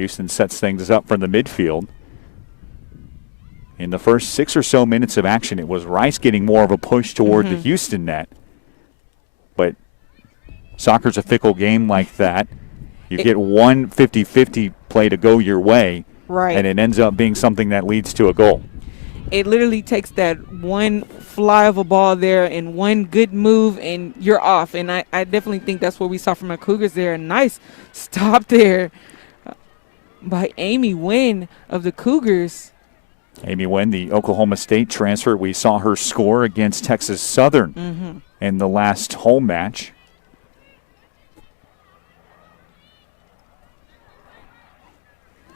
Houston sets things up from the midfield. In the first 6 or so minutes of action, it was Rice getting more of a push toward the Houston net. But soccer's a fickle game like that. You get one 50-50 play to go your way, and it ends up being something that leads to a goal. It literally takes that one fly of a ball there and one good move, and you're off. And I definitely think that's what we saw from our Cougars there. A nice stop there by Amy Nguyen of the Cougars. Amy Nguyen, the Oklahoma State transfer. We saw her score against Texas Southern in the last home match.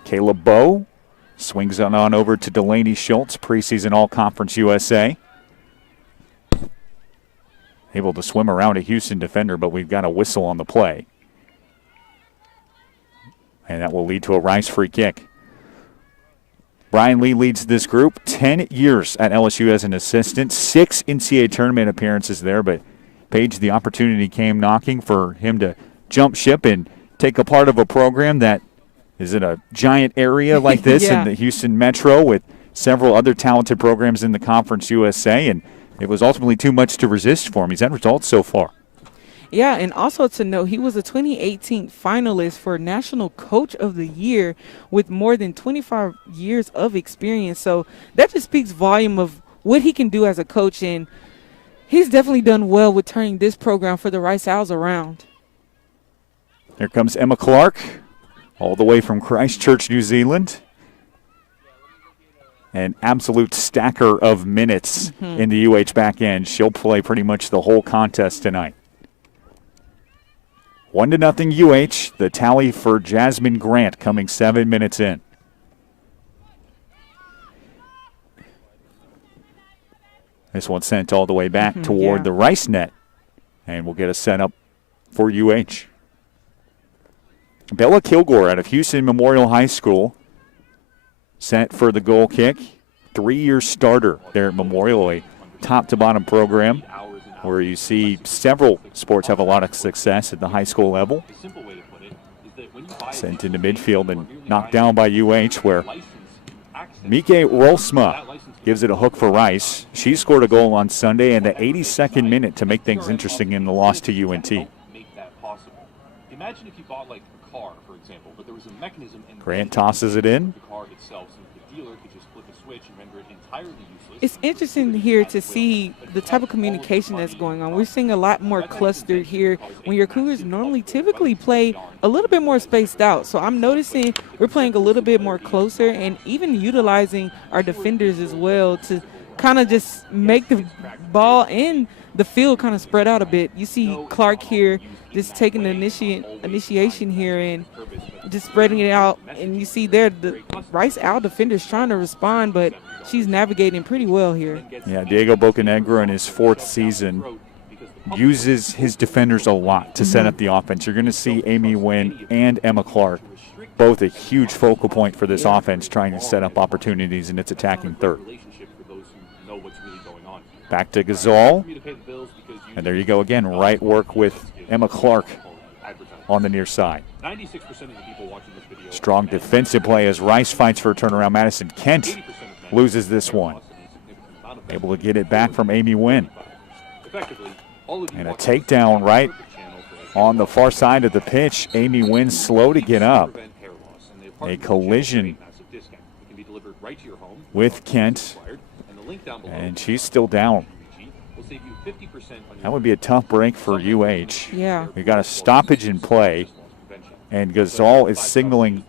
Kayla Bowe swings on over to Delaney Schultz, preseason All-Conference USA. Able to swim around a Houston defender, but we've got a whistle on the play. And that will lead to a Rice free kick. Brian Lee leads this group, 10 years at LSU as an assistant, 6 NCAA tournament appearances there, but Page, the opportunity came knocking for him to jump ship and take a part of a program that is in a giant area like this in the Houston Metro with several other talented programs in the Conference USA, and it was ultimately too much to resist for him. He's had results so far. Yeah, and also to note, he was a 2018 finalist for National Coach of the Year with more than 25 years of experience. So that just speaks volume of what he can do as a coach, and he's definitely done well with turning this program for the Rice Owls around. Here comes Emma Clark, all the way from Christchurch, New Zealand. An absolute stacker of minutes in the UH back end. She'll play pretty much the whole contest tonight. 1-0 UH, the tally for Jasmine Grant coming 7 minutes in. This one sent all the way back toward the Rice net, and we'll get a set up for UH. Bella Kilgore out of Houston Memorial High School set for the goal kick. 3-year starter there at Memorial, a top-to-bottom program where you see several sports have a lot of success at the high school level. Sent into midfield and knocked down by UH, where Mike Rolsma gives it a hook for Rice. She scored a goal on Sunday in the 82nd minute to make things interesting in the loss to UNT. Imagine if you bought like a car, for example, but there was a mechanism in Grant tosses it in. the car itself, so the dealer could just flip a switch and render it entirely useless. It's interesting here to see the type of communication that's going on. We're seeing a lot more clustered here when your Cougars normally typically play a little bit more spaced out. So I'm noticing we're playing a little bit more closer and even utilizing our defenders as well to kind of just make the ball in the field kind of spread out a bit. You see Clark here just taking the initiation here and just spreading it out. And you see there the Rice Owl defender's trying to respond, but she's navigating pretty well here. Yeah, Diego Bocanegra in his 4th season uses his defenders a lot to set up the offense. You're going to see Amy Nguyen and Emma Clark, both a huge focal point for this offense, trying to set up opportunities in its attacking third. Back to Gazal. And there you go again, right work with Emma Clark on the near side. Strong defensive play as Rice fights for a turnaround. Madison Kent loses this one. Able to get it back from Amy Nguyen. And a takedown right on the far side of the pitch. Amy Nguyen slow to get up. A collision with Kent. And she's still down. That would be a tough break for UH. Yeah. We got a stoppage in play. And Gazal is signaling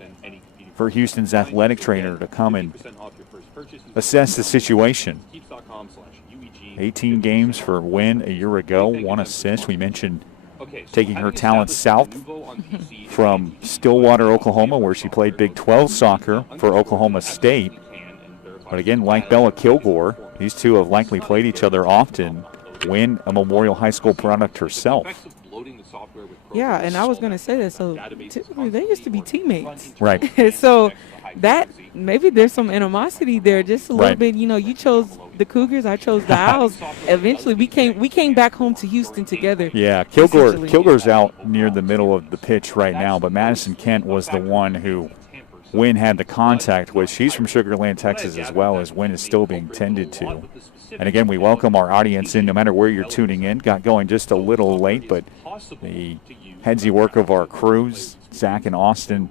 for Houston's athletic trainer to come and assess the situation. 18 games for Nguyen a year ago, 1 assist. We mentioned taking her talents south from Stillwater, Oklahoma, where she played Big 12 soccer for Oklahoma State. But again, like Bella Kilgore, these two have likely played each other often. Nguyen, a Memorial High School product herself. Yeah, and I was going to say that. So typically they used to be teammates. Right. So that maybe there's some animosity there, just a little bit. You know, you chose the Cougars, I chose the Owls. Eventually, we came back home to Houston together. Yeah, Kilgore's out near the middle of the pitch right now, but Madison Kent was the one who Wynn had the contact with. She's from Sugar Land, Texas as well, as Wynn is still being tended to. And again, we welcome our audience in no matter where you're tuning in. Got going just a little late, but the headsy work of our crews, Zach and Austin,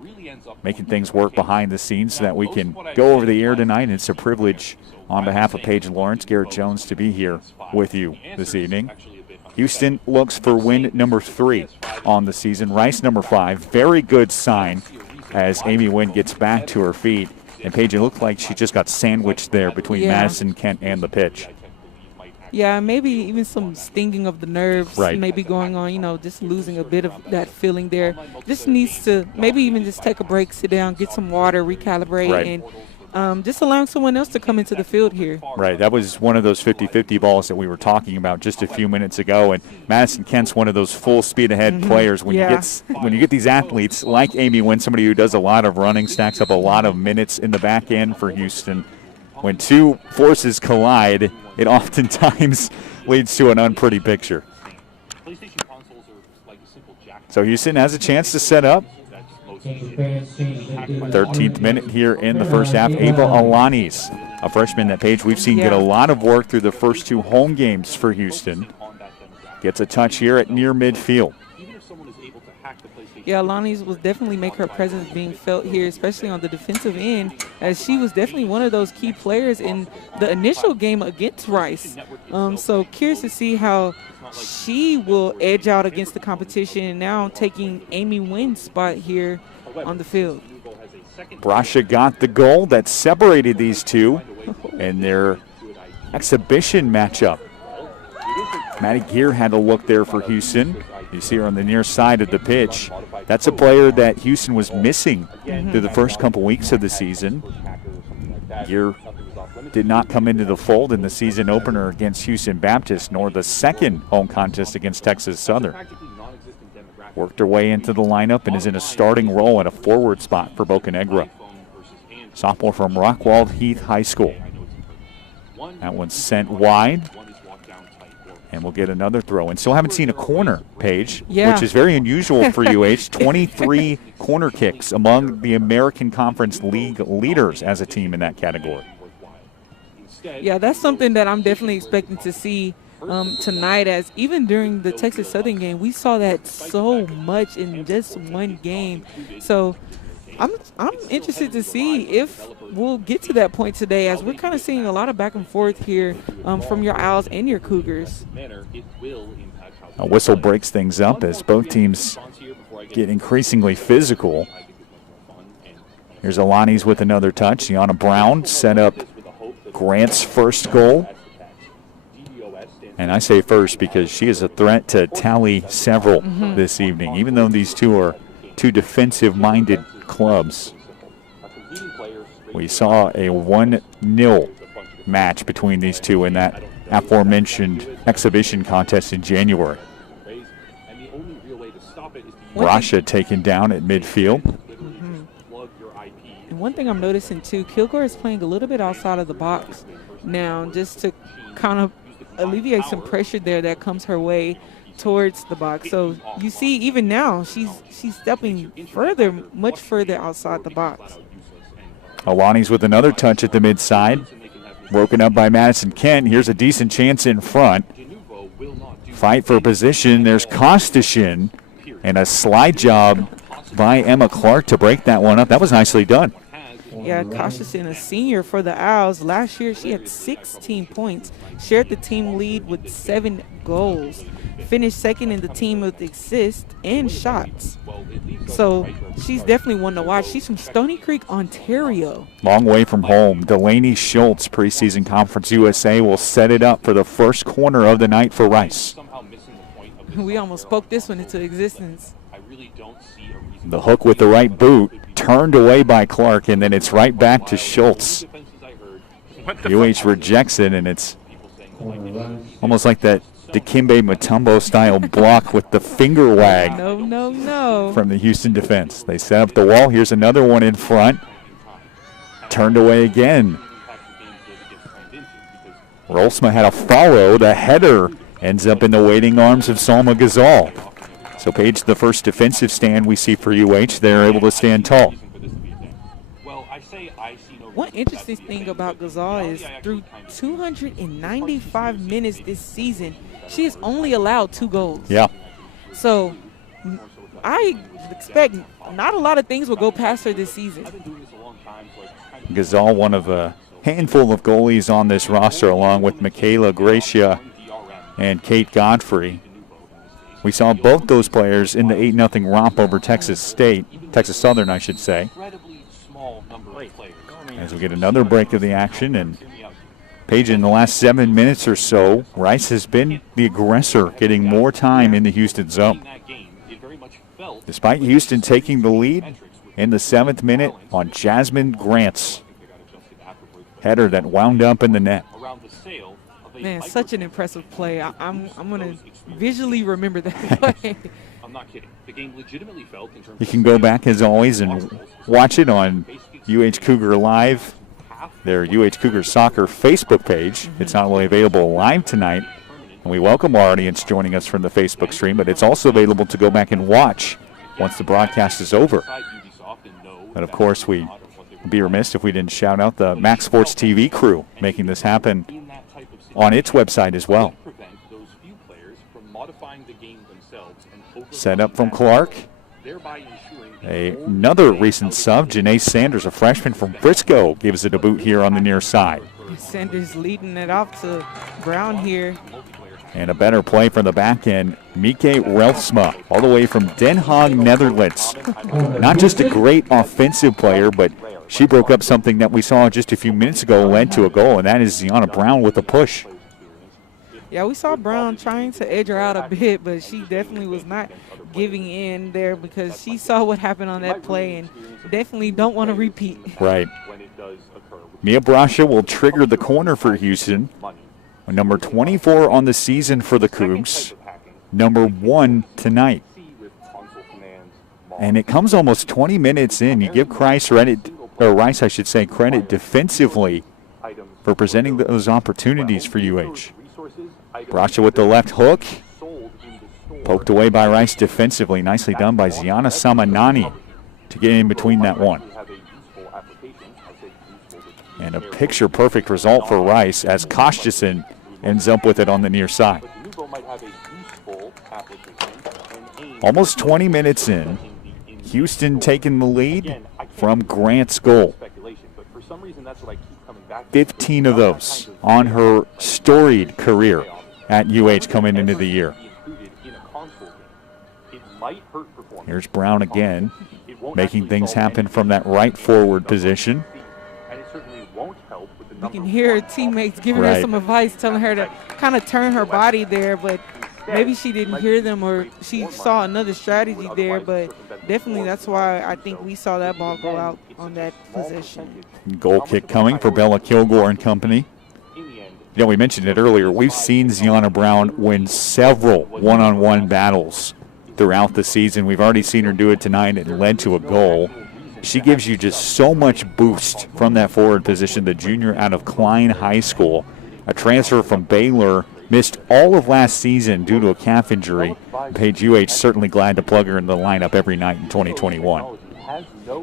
making things work behind the scenes so that we can go over the air tonight. And it's a privilege on behalf of Paige Lawrence, Garrett Jones, to be here with you this evening. Houston looks for win number 3 on the season. Rice number 5. Very good sign as Amy Wynn gets back to her feet. And Paige, it looked like she just got sandwiched there between Madison, Kent, and the pitch. Yeah, maybe even some stinging of the nerves maybe going on, just losing a bit of that feeling there. Just needs to maybe even just take a break, sit down, get some water, recalibrate, and just allowing someone else to come into the field here. Right. That was one of those 50-50 balls that we were talking about just a few minutes ago. And Madison Kent's one of those full speed ahead players. When you get these athletes like Amy Wynn, somebody who does a lot of running, stacks up a lot of minutes in the back end for Houston, when two forces collide, it oftentimes leads to an unpretty picture. So Houston has a chance to set up. 13th minute here in the first half. Ava Alanis, a freshman that Paige we've seen get a lot of work through the first 2 home games for Houston, gets a touch here at near midfield. Yeah, Alanis will definitely make her presence being felt here, especially on the defensive end, as she was definitely one of those key players in the initial game against Rice. So curious to see how she will edge out against the competition, and now taking Amy Wynn's spot here on the field. Brasha got the goal that separated these two in their exhibition matchup. Maddie Gear had a look there for Houston. You see her on the near side of the pitch. That's a player that Houston was missing through the first couple weeks of the season. Gear did not come into the fold in the season opener against Houston Baptist, nor the second home contest against Texas Southern. Worked her way into the lineup and is in a starting role at a forward spot for Bocanegra. Sophomore from Rockwall Heath High School. That one's sent wide. And we'll get another throw. And still haven't seen a corner, Paige, which is very unusual for UH. 23 corner kicks among the American Conference League leaders as a team in that category. Yeah, that's something that I'm definitely expecting to see tonight, as even during the Texas Southern game, we saw that so much in just one game. So I'm interested to see if we'll get to that point today, as we're kind of seeing a lot of back and forth here from your Owls and your Cougars. A whistle breaks things up as both teams get increasingly physical. Here's Alani's with another touch. Gianna Brown set up Grant's first goal. And I say first because she is a threat to tally several this evening, even though these two are two defensive-minded clubs. We saw a 1-0 match between these two in that aforementioned exhibition contest in January. Brasha taken down at midfield. And one thing I'm noticing too, Kilgore is playing a little bit outside of the box now, just to kind of alleviate some pressure there that comes her way towards the box. So you see, even now, she's stepping further, much further outside the box. Alani's with another touch at the mid-side. Broken up by Madison Kent. Here's a decent chance in front. Fight for position. There's Kostashin. And a slide job by Emma Clark to break that one up. That was nicely done. Yeah, Kostashin, a senior for the Owls. Last year, she had 16 points, shared the team lead with 7 goals, finished second in the team with assists and shots. So she's definitely one to watch. She's from Stony Creek, Ontario. Long way from home. Delaney Schultz, preseason Conference USA, will set it up for the first corner of the night for Rice. We almost spoke this one into existence. The hook with the right boot, turned away by Clark, and then it's right back to Schultz. UH rejects it, and it's almost like that Dikembe Mutombo style block with the finger wag. No. From the Houston defense. They set up the wall. Here's another one in front. Turned away again. Rolsma had a follow. The header ends up in the waiting arms of Salma Ghazal. So Paige, the first defensive stand we see for UH, they're able to stand tall. one interesting thing about Gazal is through 295 minutes this season, she has only allowed 2 goals. Yeah. So I expect not a lot of things will go past her this season. Gazal, one of a handful of goalies on this roster, along with Michaela Gracia and Kate Godfrey. We saw both those players in the 8-0 romp over Texas Southern, I should say. As we get another break of the action, and Paige, in the last 7 minutes or so, Rice has been the aggressor, getting more time in the Houston zone. Despite Houston taking the lead in the 7th minute on Jasmine Grant's header that wound up in the net. Man, such an impressive play. I'm going to visually remember that play. I'm not kidding. The game legitimately felt in terms You can go back, as always, and watch it on UH Cougar Live, their UH Cougar Soccer Facebook page. It's not only available live tonight, and we welcome our audience joining us from the Facebook stream, but it's also available to go back and watch once the broadcast is over. And, of course, we'd be remiss if we didn't shout out the Maxx Sports TV crew making this happen on its website as well. Set up from Clark. Another recent sub, Janae Sanders, a freshman from Frisco, gives it a boot here on the near side. Sanders leading it off to Brown here. And a better play from the back end, Mike Relfsma, all the way from Den Haag, Netherlands. Not just a great offensive player, but she broke up something that we saw just a few minutes ago, led to a goal, and that is Ziana Brown with a push. Yeah, we saw Brown trying to edge her out a bit, but she definitely was not giving in there because she saw what happened on that play and definitely don't want to repeat. Right. Mia Brasha will trigger the corner for Houston. Number 24 on the season for the Cougs. Number 1 tonight. And it comes almost 20 minutes in. You give Rice credit defensively for presenting those opportunities for UH. Brasha with the left hook. Poked away by Rice defensively. Nicely done by Ziana Samanani to get in between that one. And a picture-perfect result for Rice as Kostjason ends up with it on the near side. Almost 20 minutes in, Houston taking the lead from Grant's goal. 15 of those on her storied career at UH coming into the year. Here's Brown again, making things happen from that right forward position. You can hear her teammates giving her some advice, telling her to kind of turn her body there, but maybe she didn't hear them or she saw another strategy there, but definitely that's why I think we saw that ball go out on that possession. Goal kick coming for Bella Kilgore and company. You know, we mentioned it earlier. We've seen Ziana Brown win several one-on-one battles throughout the season. We've already seen her do it tonight. It led to a goal. She gives you just so much boost from that forward position. The junior out of Klein High School, a transfer from Baylor, missed all of last season due to a calf injury. Paige UH certainly glad to plug her in the lineup every night in 2021.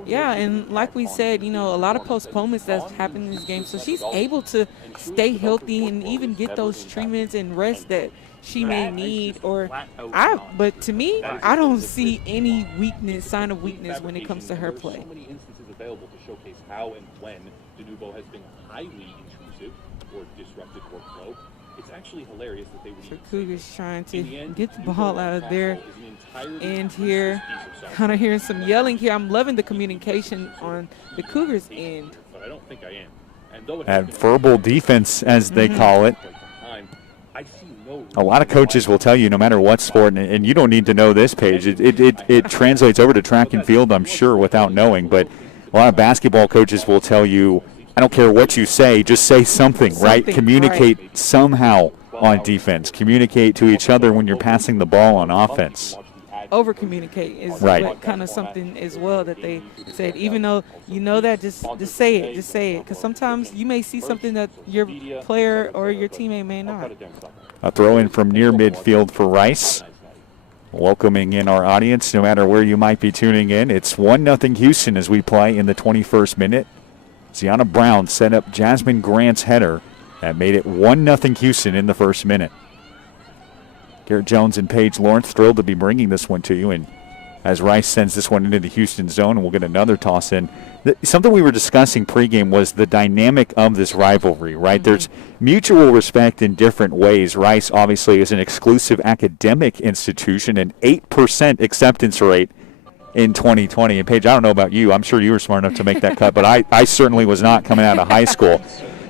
Yeah, and like we said, you know, a lot of postponements that's happened in this game, so she's able to stay healthy and even get those treatments and rest that she may need. But to me, I don't see any sign of weakness when it comes to her play. So many instances available to showcase how and when DeNouveau has been highly intrusive or disrupted workflow. It's actually hilarious that they would. So Cougars trying to get the ball out of their end here. Kind of hearing some yelling here. I'm loving the communication on the Cougars' end. But I don't think I am. At verbal defense, as they call it. A lot of coaches will tell you, no matter what sport, and you don't need to know this, Paige, it translates over to track and field, I'm sure, without knowing. But a lot of basketball coaches will tell you, I don't care what you say, just say something, right? Communicate somehow on defense. Communicate to each other when you're passing the ball on offense. Over-communicate is what kind of something as well that they said. Even though you know that, just say it. Just say it. Because sometimes you may see something that your player or your teammate may not. A throw in from near midfield for Rice. Welcoming in our audience, no matter where you might be tuning in. It's 1-0 Houston as we play in the 21st minute Ziana Brown set up Jasmine Grant's header that made it 1-0 Houston in the first minute. Garrett Jones and Paige Lawrence thrilled to be bringing this one to you. And as Rice sends this one into the Houston zone, and we'll get another toss in. Something we were discussing pregame was the dynamic of this rivalry, right? There's mutual respect in different ways. Rice obviously is an exclusive academic institution, an 8% acceptance rate in 2020. And Paige, I don't know about you. I'm sure you were smart enough to make that cut, but I certainly was not coming out of high school.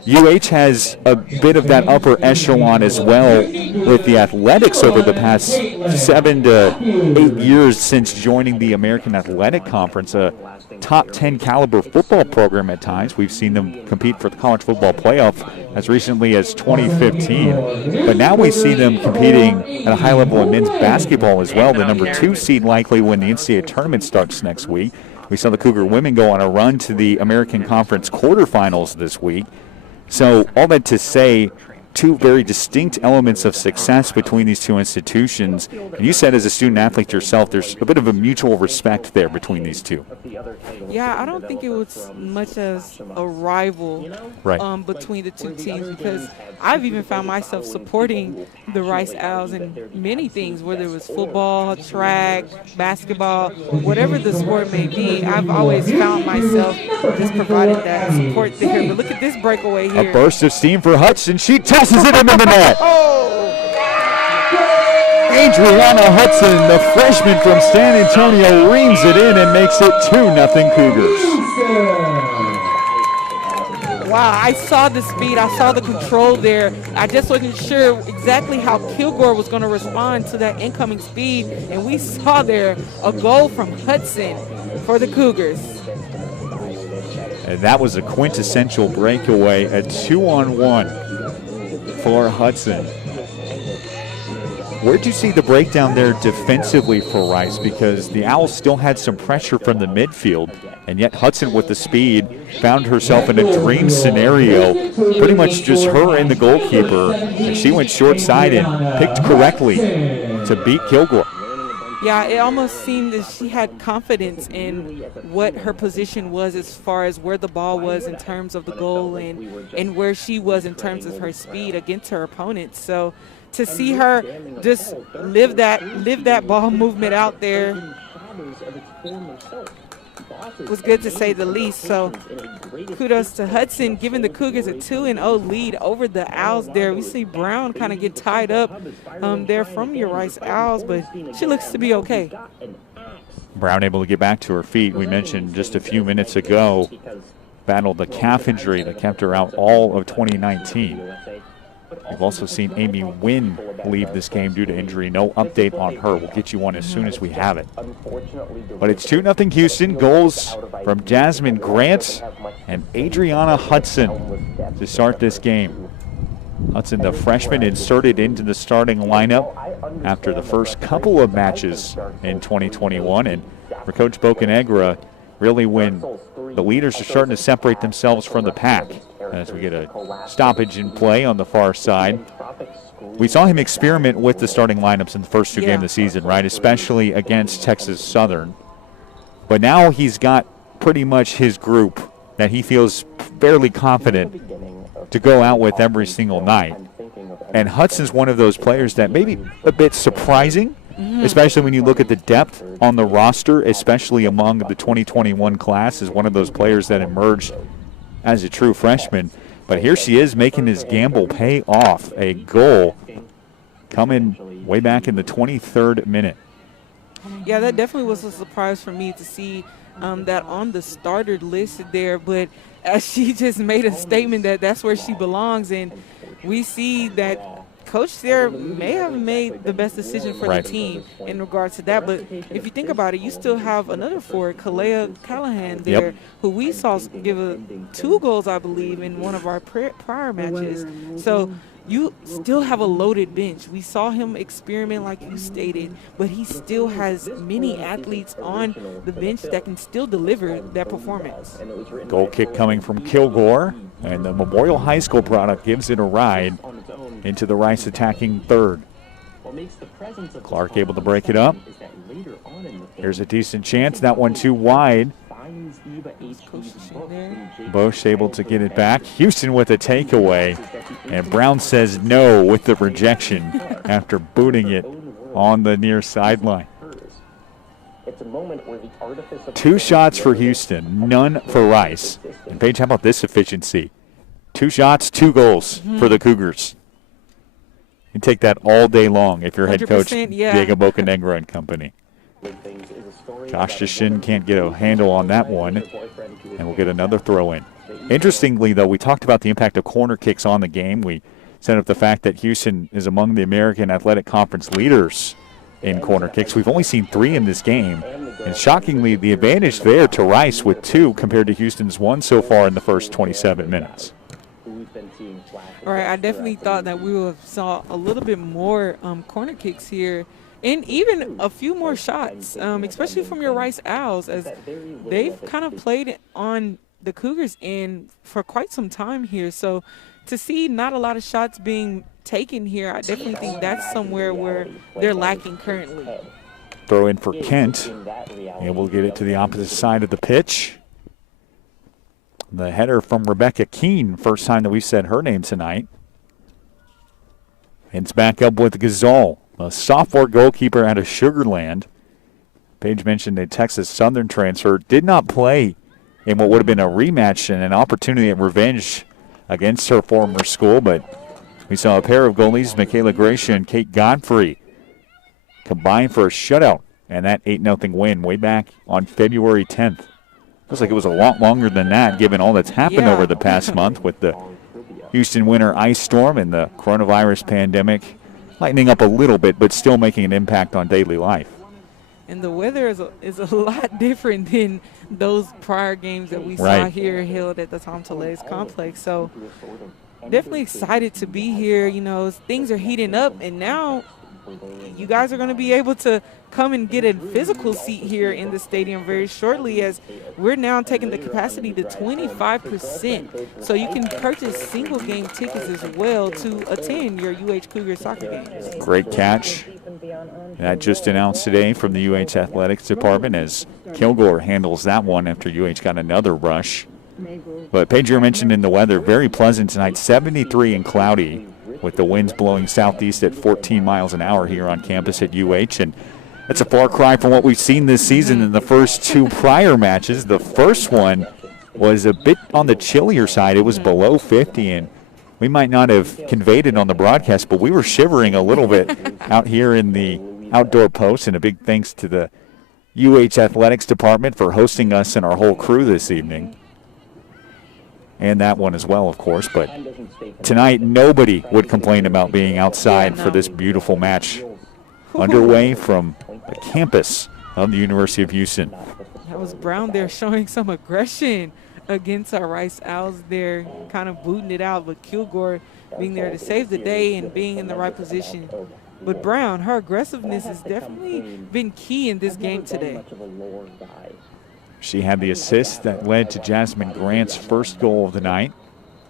UH has a bit of that upper echelon as well with the athletics over the past 7 to 8 years since joining the American Athletic Conference, a top 10 caliber football program at times. We've seen them compete for the college football playoff as recently as 2015. But now we see them competing at a high level in men's basketball as well, the number 2 seed likely when the NCAA tournament starts next week. We saw the Cougar women go on a run to the American Conference quarterfinals this week. So all that to say, 2 very distinct elements of success between these 2 institutions. And you said as a student athlete yourself, there's a bit of a mutual respect there between these 2. Yeah, I don't think it was much as a rival between the 2 teams, because I've even found myself supporting the Rice Owls in many things, whether it was football, track, basketball, whatever the sport may be. I've always found myself just providing that support there. But look at this breakaway here. A burst of steam for Hudson. She tosses it into the net. Adriana Hudson, the freshman from San Antonio, reams it in and makes it 2-0 Cougars. Wow, I saw the speed. I saw the control there. I just wasn't sure exactly how Kilgore was going to respond to that incoming speed. And we saw there a goal from Hudson for the Cougars. And that was a quintessential breakaway, a 2-on-1 for Hudson. Where'd you see the breakdown there defensively for Rice? Because the Owls still had some pressure from the midfield, and yet Hudson with the speed found herself in a dream scenario, pretty much just her and the goalkeeper, and she went short side and picked correctly to beat Kilgore. Yeah, it almost seemed that she had confidence in what her position was as far as where the ball was in terms of the goal and where she was in terms of her speed against her opponents. So to see her just live that ball movement out there was good to say the least. So kudos to Hudson, giving the Cougars a 2-0 lead over the Owls there. We see Brown kind of get tied up there from your Rice Owls, but she looks to be okay. Brown able to get back to her feet. We mentioned just a few minutes ago, battled the calf injury that kept her out all of 2019. We've also seen Amy Wynn leave this game due to injury. No update on her. We'll get you one as soon as we have it. But it's 2-0 Houston. Goals from Jasmine Grant and Adriana Hudson to start this game. Hudson, the freshman, inserted into the starting lineup after the first couple of matches in 2021. And for Coach Bocanegra, really when the leaders are starting to separate themselves from the pack, as we get a stoppage in play on the far side. We saw him experiment with the starting lineups in the first 2 games of the season, right, especially against Texas Southern. But now he's got pretty much his group that he feels fairly confident to go out with every single night. And Hudson's one of those players that may be a bit surprising, especially when you look at the depth on the roster, especially among the 2021 class, is one of those players that emerged as a true freshman. But here she is making his gamble pay off. A goal coming way back in the 23rd minute. Yeah, that definitely was a surprise for me to see that on the starter list there. But she just made a statement that that's where she belongs. And we see that Coach there may have made the best decision for the team in regards to that. But if you think about it, you still have another forward, Kalea Callahan there, who we saw give 2 goals, I believe, in one of our prior matches. So you still have a loaded bench. We saw him experiment like you stated, but he still has many athletes on the bench that can still deliver that performance. Goal kick coming from Kilgore, and the Memorial High School product gives it a ride into the Rice attacking third. Clark able to break it up. Here's a decent chance. That one too wide. Bosch able to get it back. Houston with a takeaway. And Brown says no with the rejection after booting it on the near sideline. 2 shots for Houston, none for Rice. And Paige, how about this efficiency? 2 shots, 2 goals for the Cougars. You take that all day long if you're head coach Diego Bocanegra and company. Josh Deshin can't get a handle on that one, and we'll get another throw in. Interestingly, though, we talked about the impact of corner kicks on the game. We set up the fact that Houston is among the American Athletic Conference leaders in corner kicks. We've only seen 3 in this game, and shockingly, the advantage there to Rice with 2 compared to Houston's 1 so far in the first 27 minutes. All right, I definitely thought that we would have saw a little bit more corner kicks here, and even a few more shots, especially from your Rice Owls, as they've kind of played on the Cougars end for quite some time here. So to see not a lot of shots being taken here, I definitely think that's somewhere where they're lacking currently. Throw in for Kent, and we'll get it to the opposite side of the pitch. The header from Rebecca Keene, first time that we've said her name tonight. It's back up with Gazal, a sophomore goalkeeper out of Sugar Land. Paige mentioned a Texas Southern transfer. Did not play in what would have been a rematch and an opportunity at revenge against her former school, but we saw a pair of goalies, Michaela Gracia and Kate Godfrey, combine for a shutout, and that 8-0 win way back on February 10th. Looks like it was a lot longer than that, given all that's happened over the past month with the Houston winter ice storm and the coronavirus pandemic lightening up a little bit, but still making an impact on daily life. And the weather is a lot different than those prior games that we saw here held at the Tom Tellez complex. So definitely excited to be here. You know, things are heating up, and now you guys are going to be able to come and get a physical seat here in the stadium very shortly, as we're now taking the capacity to 25%. So you can purchase single game tickets as well to attend your UH Cougars soccer games. Great catch. That just announced today from the UH Athletics Department as Kilgore handles that one after UH got another rush. But Paige, you mentioned in the weather, very pleasant tonight, 73 and cloudy, with the winds blowing southeast at 14 miles an hour here on campus at UH. And that's a far cry from what we've seen this season in the first 2 prior matches. The first one was a bit on the chillier side. It was below 50, and we might not have conveyed it on the broadcast, but we were shivering a little bit out here in the outdoor post. And a big thanks to the UH Athletics Department for hosting us and our whole crew this evening. And that one as well, of course. But tonight, nobody would complain about being outside for this beautiful match underway from the campus of the University of Houston. That was Brown there showing some aggression against our Rice Owls there, kind of booting it out, but Kilgore being there to save the day and being in the right position. But Brown, her aggressiveness has definitely been key in this game today. She had the assist that led to Jasmine Grant's first goal of the night.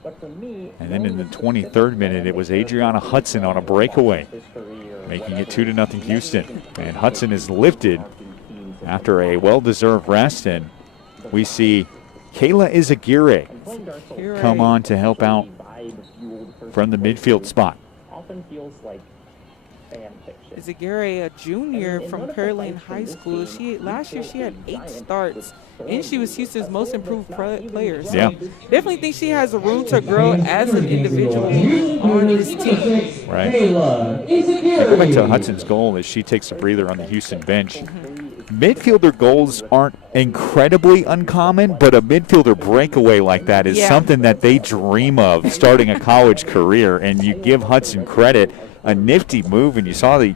And then in the 23rd minute, it was Adriana Hudson on a breakaway, making it 2-0 Houston. And Hudson is lifted after a well-deserved rest, and we see Kayla Izaguirre come on to help out from the midfield spot. Izaguirre, a junior from Pearland High School. Last year she had 8 starts, and she was Houston's most improved player. So definitely think she has a room to grow as an individual on this team. Right. Go back to Hudson's goal as she takes a breather on the Houston bench. Midfielder goals aren't incredibly uncommon, but a midfielder breakaway like that is something that they dream of starting a college career, and you give Hudson credit. A nifty move, and you saw the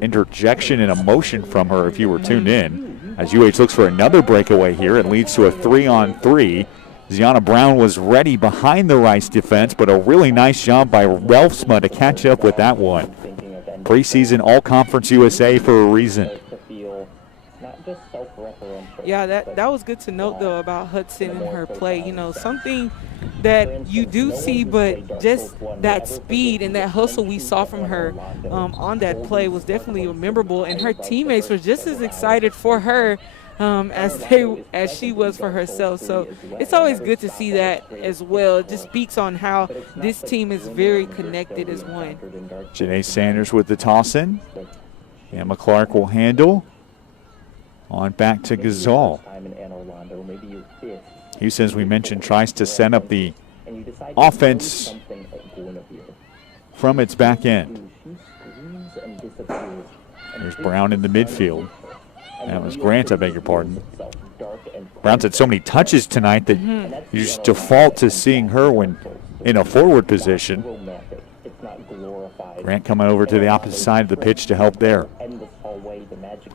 interjection and emotion from her if you were tuned in. As UH looks for another breakaway here, it leads to a 3-on-3. Ziana Brown was ready behind the Rice defense, but a really nice job by Ralphsma to catch up with that one. Preseason All-Conference USA for a reason. Yeah, that was good to note, though, about Hudson and her play. You know, something that you do see, but just that speed and that hustle we saw from her on that play was definitely memorable. And her teammates were just as excited for her as she was for herself. So it's always good to see that as well. It just speaks on how this team is very connected as one. Janae Sanders with the toss in. Emma Clark will handle. On back to Gasol. Houston, as we mentioned, tries to set up the offense from its back end. There's Brown in the midfield. That was Grant, I beg your pardon. Brown's had so many touches tonight that you just default to seeing her when in a forward position. Grant coming over to the opposite side of the pitch to help there.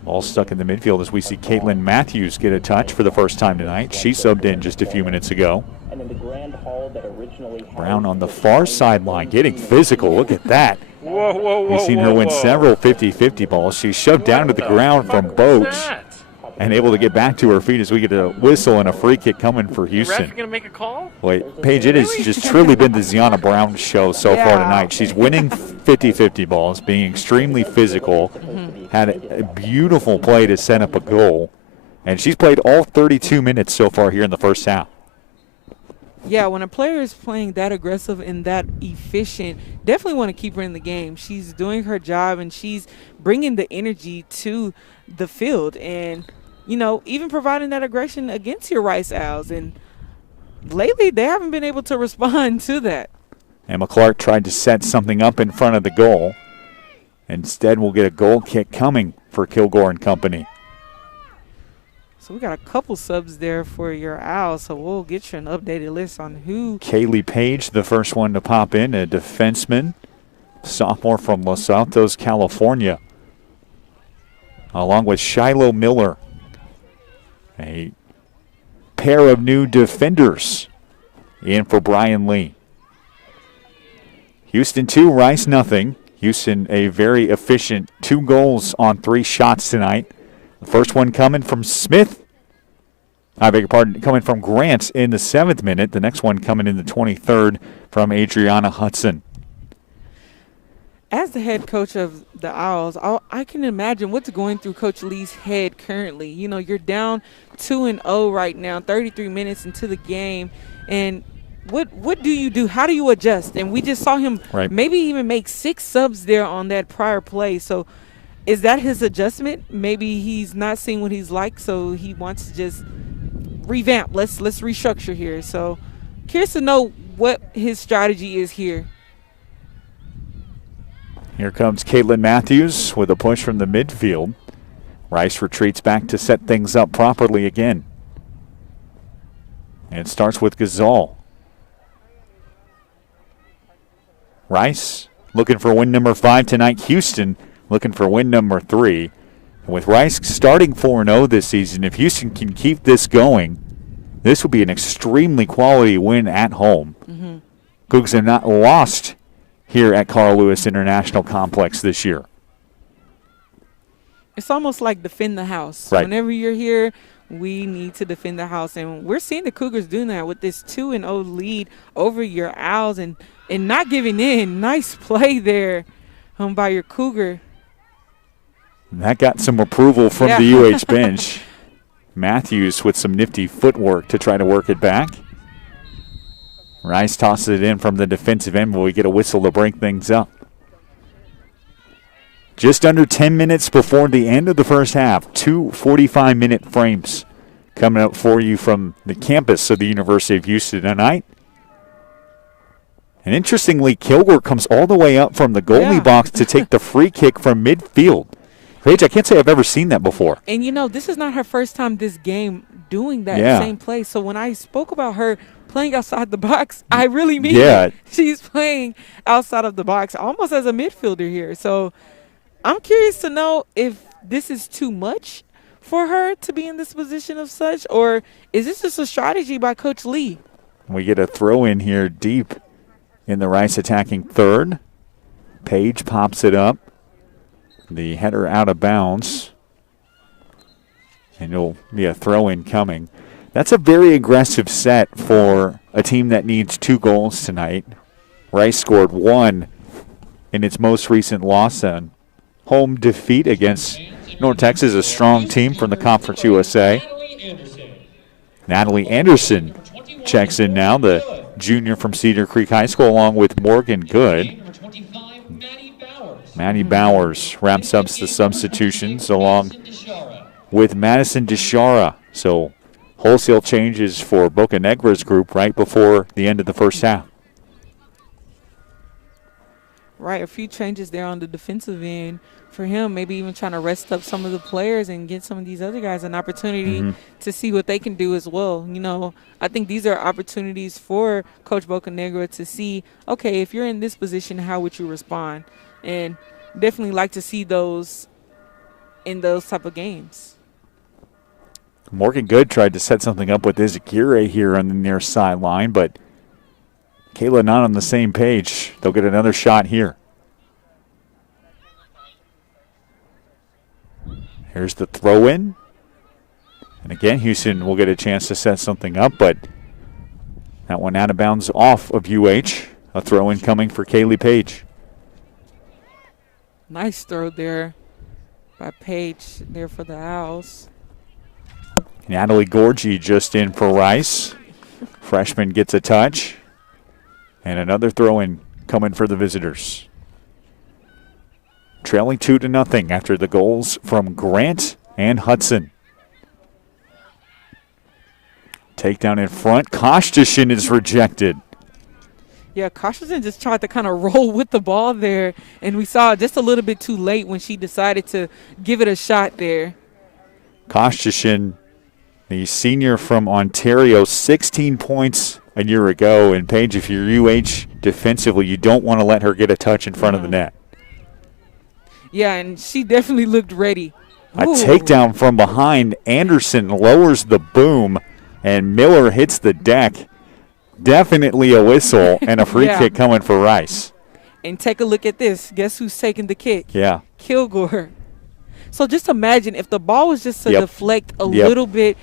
Ball stuck in the midfield as we see Caitlin Matthews get a touch for the first time tonight. She subbed in just a few minutes ago. Brown on the far sideline getting physical. Look at that. We've seen her win several 50-50 balls. She's shoved down to the ground from Boach and able to get back to her feet as we get a whistle and a free kick coming for Houston. Ref gonna make a call? Wait, Paige, it has just truly been the Ziana Brown show so far tonight. She's winning 50-50 balls, being extremely physical, had a beautiful play to set up a goal, and she's played all 32 minutes so far here in the first half. Yeah, when a player is playing that aggressive and that efficient, definitely want to keep her in the game. She's doing her job, and she's bringing the energy to the field and, you know, even providing that aggression against your Rice Owls. And lately they haven't been able to respond to that. Emma Clark tried to set something up in front of the goal. Instead, we'll get a goal kick coming for Kilgore and company. So we got a couple subs there for your Owls, so we'll get you an updated list on who. Kaylee Page, the first one to pop in, a defenseman, sophomore from Los Altos, California, along with Shiloh Miller, a pair of new defenders in for Brian Lee. Houston 2, Rice nothing. Houston a very efficient 2 goals on 3 shots tonight. The first one coming from Smith. I beg your pardon, coming from Grant in the 7th minute. The next one coming in the 23rd from Adriana Hudson. As the head coach of the Owls, I can imagine what's going through Coach Lee's head currently. You know, you're down 2-0 right now, 33 minutes into the game. And what do you do? How do you adjust? And we just saw him maybe even make 6 subs there on that prior play. So is that his adjustment? Maybe he's not seeing what he's like, so he wants to just revamp. Let's restructure here. So curious to know what his strategy is here. Here comes Caitlin Matthews with a push from the midfield. Rice retreats back to set things up properly again. And it starts with Gasol. Rice looking for win number 5 tonight. Houston looking for win number 3. And with Rice starting 4-0 this season, if Houston can keep this going, this will be an extremely quality win at home. Cougs have not lost here at Carl Lewis International Complex this year. It's almost like defend the house. Right. Whenever you're here, we need to defend the house. And we're seeing the Cougars doing that with this 2-0 lead over your Owls and not giving in. Nice play there by your Cougar. That got some approval from the UH bench. Matthews with some nifty footwork to try to work it back. Rice tosses it in from the defensive end, but we get a whistle to break things up. Just under 10 minutes before the end of the first half, 2 45-minute frames coming up for you from the campus of the University of Houston tonight. And interestingly, Kilgore comes all the way up from the goalie box to take the free kick from midfield. Paige, I can't say I've ever seen that before. And, you know, this is not her first time this game doing that same play. So when I spoke about her playing outside the box, I really mean it. She's playing outside of the box almost as a midfielder here. So I'm curious to know if this is too much for her to be in this position of such, or is this just a strategy by Coach Lee? We get a throw in here deep in the Rice attacking third. Page pops it up. The header out of bounds. And it'll be a throw-in coming. That's a very aggressive set for a team that needs 2 goals tonight. Rice scored 1 in its most recent loss, a home defeat against North Texas is a strong team from the Conference USA. Natalie Anderson checks in now, the junior from Cedar Creek High School, along with Morgan Good. Maddie Bowers wraps up the substitutions along with Madison Deshara. So wholesale changes for Boca Negra's group right before the end of the first half. Right, a few changes there on the defensive end for him, maybe even trying to rest up some of the players and get some of these other guys an opportunity to see what they can do as well. You know, I think these are opportunities for Coach Bocanegra to see, okay, if you're in this position, how would you respond? And definitely like to see those in those type of games. Morgan Good tried to set something up with Izagire here on the near sideline, but Kayla not on the same page. They'll get another shot here. Here's the throw in. And again, Houston will get a chance to set something up, but that one out of bounds off of UH. A throw in coming for Kaylee Page. Nice throw there by Page there for the Owls. Natalie Gorgie just in for Rice. Freshman gets a touch. And another throw in coming for the visitors. Trailing 2-0 after the goals from Grant and Hudson. Takedown in front. Kostishin is rejected. Yeah, Kostishin just tried to kind of roll with the ball there, and we saw it just a little bit too late when she decided to give it a shot there. Kostishin, the senior from Ontario, 16 points a year ago. And Paige, if you're UH defensively, you don't want to let her get a touch in front of the net. Yeah, and she definitely looked ready. A takedown from behind. Anderson lowers the boom, and Miller hits the deck. Definitely a whistle and a free kick coming for Rice. And take a look at this. Guess who's taking the kick? Yeah. Kilgore. So just imagine if the ball was just to deflect a little bit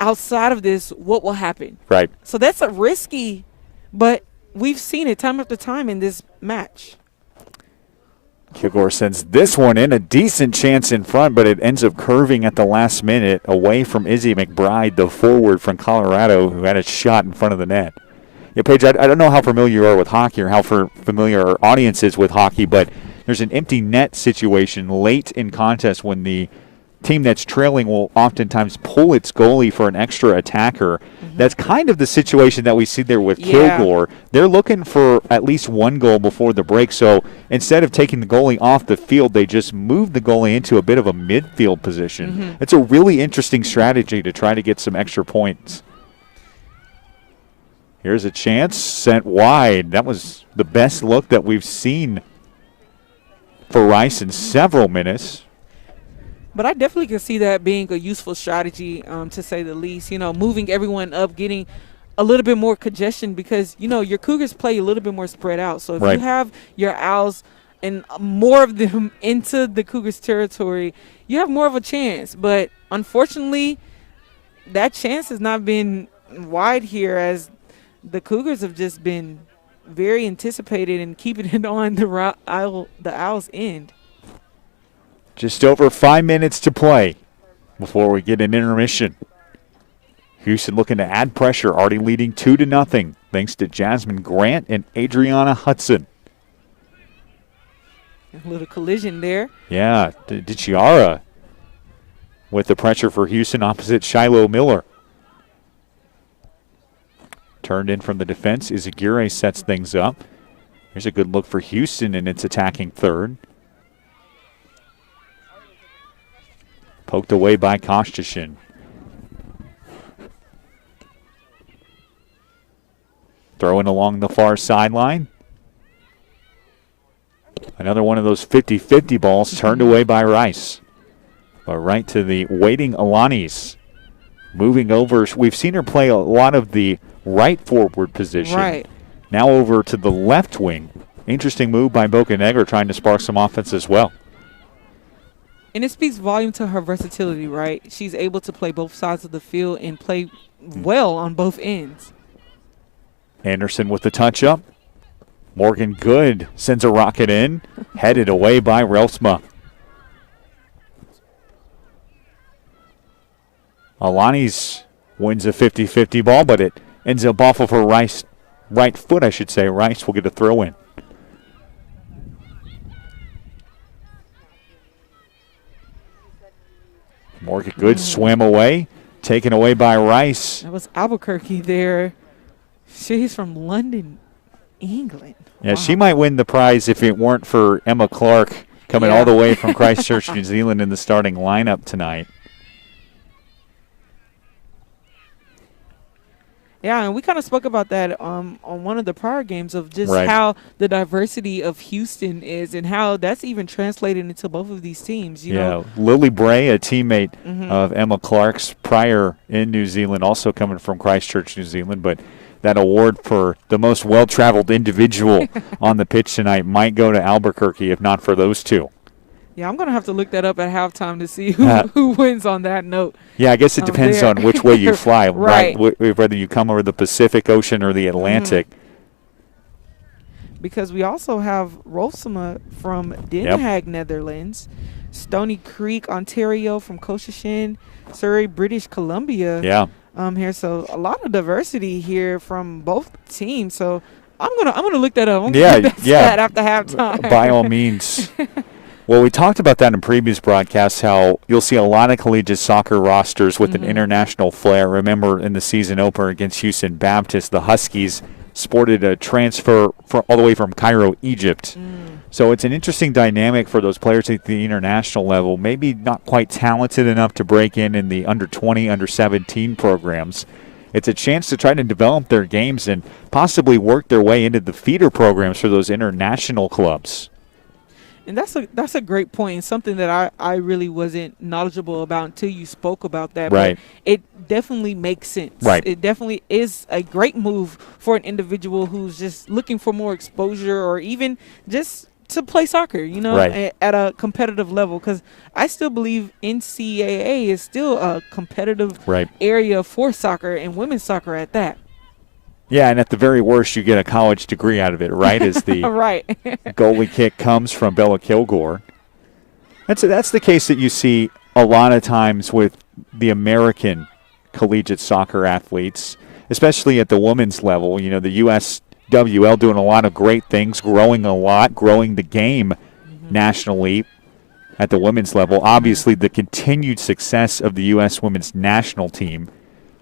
outside of this, what will happen? Right. So that's a risky, but we've seen it time after time in this match. Kilgore sends this one in, a decent chance in front, but it ends up curving at the last minute away from Izzy McBride, the forward from Colorado, who had a shot in front of the net. Yeah, Paige, I don't know how familiar you are with hockey or how familiar our audience is with hockey, but there's an empty net situation late in contest when the team that's trailing will oftentimes pull its goalie for an extra attacker. That's kind of the situation that we see there with Kilgore. They're looking for at least one goal before the break, so instead of taking the goalie off the field, they just move the goalie into a bit of a midfield position. It's a really interesting strategy to try to get some extra points. Here's a chance, sent wide. That was the best look that we've seen for Rice in several minutes. But I definitely can see that being a useful strategy, to say the least. You know, moving everyone up, getting a little bit more congestion because, you know, your Cougars play a little bit more spread out. So if you have your Owls and more of them into the Cougars territory, you have more of a chance. But unfortunately, that chance has not been wide here as the Cougars have just been very anticipated and keeping it on the Owls' end. Just over 5 minutes to play before we get an intermission. Houston looking to add pressure, already leading 2-0 thanks to Jasmine Grant and Adriana Hudson. A little collision there. Yeah, DiChiara with the pressure for Houston opposite Shiloh Miller. Turned in from the defense. Izagire sets things up. Here's a good look for Houston in its attacking third. Poked away by Kostishin. Throwing along the far sideline. Another one of those 50-50 balls turned away by Rice. But right to the waiting Alanis. Moving over. We've seen her play a lot of the right forward position. Right. Now over to the left wing. Interesting move by Bocanegra trying to spark some offense as well. And it speaks volume to her versatility, right? She's able to play both sides of the field and play well on both ends. Anderson with the touch-up. Morgan Good sends a rocket in. Headed away by Relsma. Alani's wins a 50-50 ball, but it ends up off of her right foot, I should say. Rice will get a throw in. Morgan good swim away, taken away by Rice. That was Albuquerque there. She's from London, England. Yeah, Wow. she might win the prize if it weren't for Emma Clark coming all the way from Christchurch, New Zealand in the starting lineup tonight. Yeah, and we kind of spoke about that on one of the prior games of just Right. how the diversity of Houston is and how that's even translated into both of these teams. You know? Lily Bray, a teammate of Emma Clark's prior in New Zealand, also coming from Christchurch, New Zealand. But that award for the most well-traveled individual on the pitch tonight might go to Albuquerque if not for those two. Yeah, I'm going to have to look that up at halftime to see who wins on that note. Yeah, I guess it depends there. on which way you fly, Right. Whether you come over the Pacific Ocean or the Atlantic. Because we also have Rolsema from Den Haag, Netherlands, Stony Creek, Ontario from Cochin, Surrey, British Columbia. Yeah. Here, so a lot of diversity here from both teams. So I'm gonna look that up. I'm gonna get that stat after halftime. By all means. Well, we talked about that in previous broadcasts, how you'll see a lot of collegiate soccer rosters with an international flair. Remember, in the season opener against Houston Baptist, the Huskies sported a transfer all the way from Cairo, Egypt. So it's an interesting dynamic for those players at the international level, maybe not quite talented enough to break in the under-20, under-17 programs. It's a chance to try to develop their games and possibly work their way into the feeder programs for those international clubs. And that's a great point, and something that I really wasn't knowledgeable about until you spoke about that. Right. But it definitely makes sense. Right. It definitely is a great move for an individual who's just looking for more exposure or even just to play soccer, at a competitive level. Because I still believe NCAA is still a competitive area for soccer and women's soccer at that. Yeah, and at the very worst, you get a college degree out of it, right? As the goalie kick comes from Bella Kilgore. That's the case that you see a lot of times with the American collegiate soccer athletes, especially at the women's level. You know, the USWL doing a lot of great things, growing the game nationally at the women's level. Obviously, the continued success of the U.S. women's national team,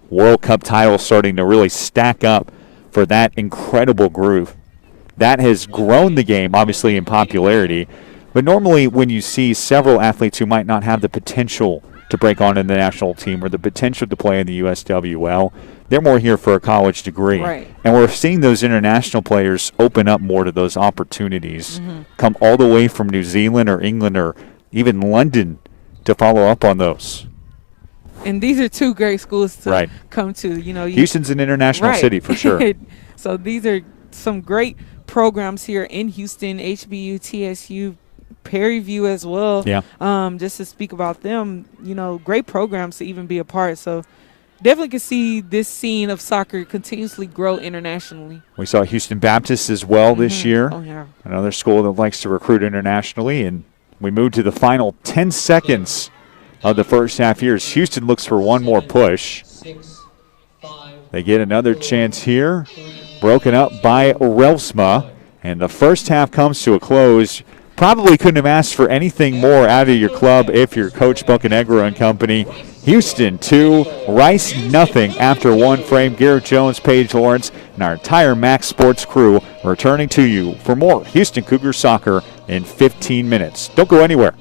World Cup title starting to really stack up for that incredible group. That has grown the game, obviously, in popularity. But normally when you see several athletes who might not have the potential to break on in the national team or the potential to play in the USWL, they're more here for a college degree. Right. And we're seeing those international players open up more to those opportunities, come all the way from New Zealand or England or even London to follow up on those. And these are two great schools to come to. Houston's an international city for sure. So these are some great programs here in Houston, HBU, TSU, Prairie View as well. Yeah. Just to speak about them, great programs to even be a part. So definitely can see this scene of soccer continuously grow internationally. We saw Houston Baptist as well this year. Oh, yeah. Another school that likes to recruit internationally. And we move to the final 10 seconds of the first half here. Houston looks for one more push. They get another chance here. Broken up by Relsma. And the first half comes to a close. Probably couldn't have asked for anything more out of your club if you're Coach Bocanegra and company. Houston 2, Rice nothing after one frame. Garrett Jones, Paige Lawrence, and our entire Maxx Sports crew returning to you for more Houston Cougars soccer in 15 minutes. Don't go anywhere.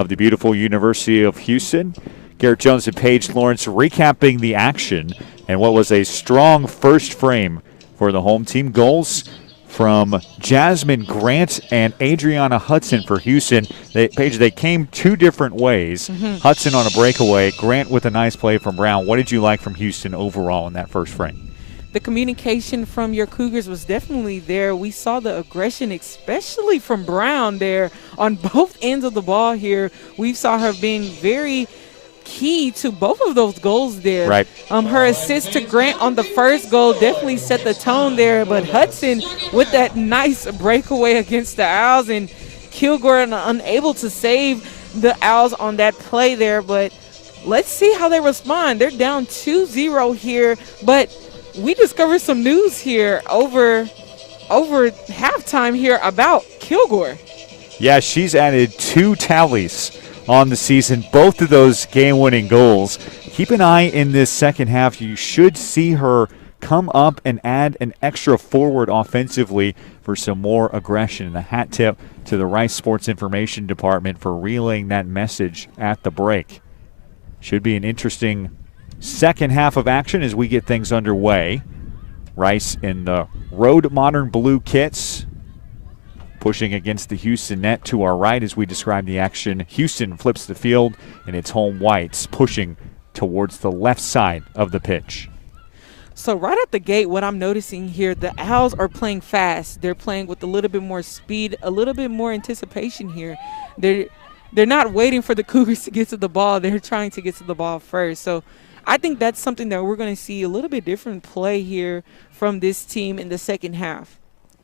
of the beautiful University of Houston. Garrett Jones and Paige Lawrence recapping the action and what was a strong first frame for the home team. Goals from Jasmine Grant and Adriana Hudson for Houston. Paige, they came two different ways. Hudson on a breakaway, Grant with a nice play from Brown. What did you like from Houston overall in that first frame? The communication from your Cougars was definitely there. We saw the aggression, especially from Brown there on both ends of the ball here. We saw her being very key to both of those goals there. Right. Her assist to Grant on the first goal definitely set the tone there, but Hudson with that nice breakaway against the Owls, and Kilgore unable to save the Owls on that play there. But let's see how they respond. They're down 2-0 here, but we discovered some news here over halftime here about Kilgore. Yeah, she's added 2 tallies on the season, both of those game-winning goals. Keep an eye in this second half. You should see her come up and add an extra forward offensively for some more aggression. And a hat tip to the Rice Sports Information Department for relaying that message at the break. Should be an interesting second half of action as we get things underway. Rice in the road modern blue kits, pushing against the Houston net to our right as we describe the action. Houston flips the field, and it's home whites pushing towards the left side of the pitch. So right at the gate, what I'm noticing here, the Owls are playing fast. They're playing with a little bit more speed, a little bit more anticipation here. They're not waiting for the Cougars to get to the ball. They're trying to get to the ball first. So I think that's something that we're going to see a little bit different play here from this team in the second half.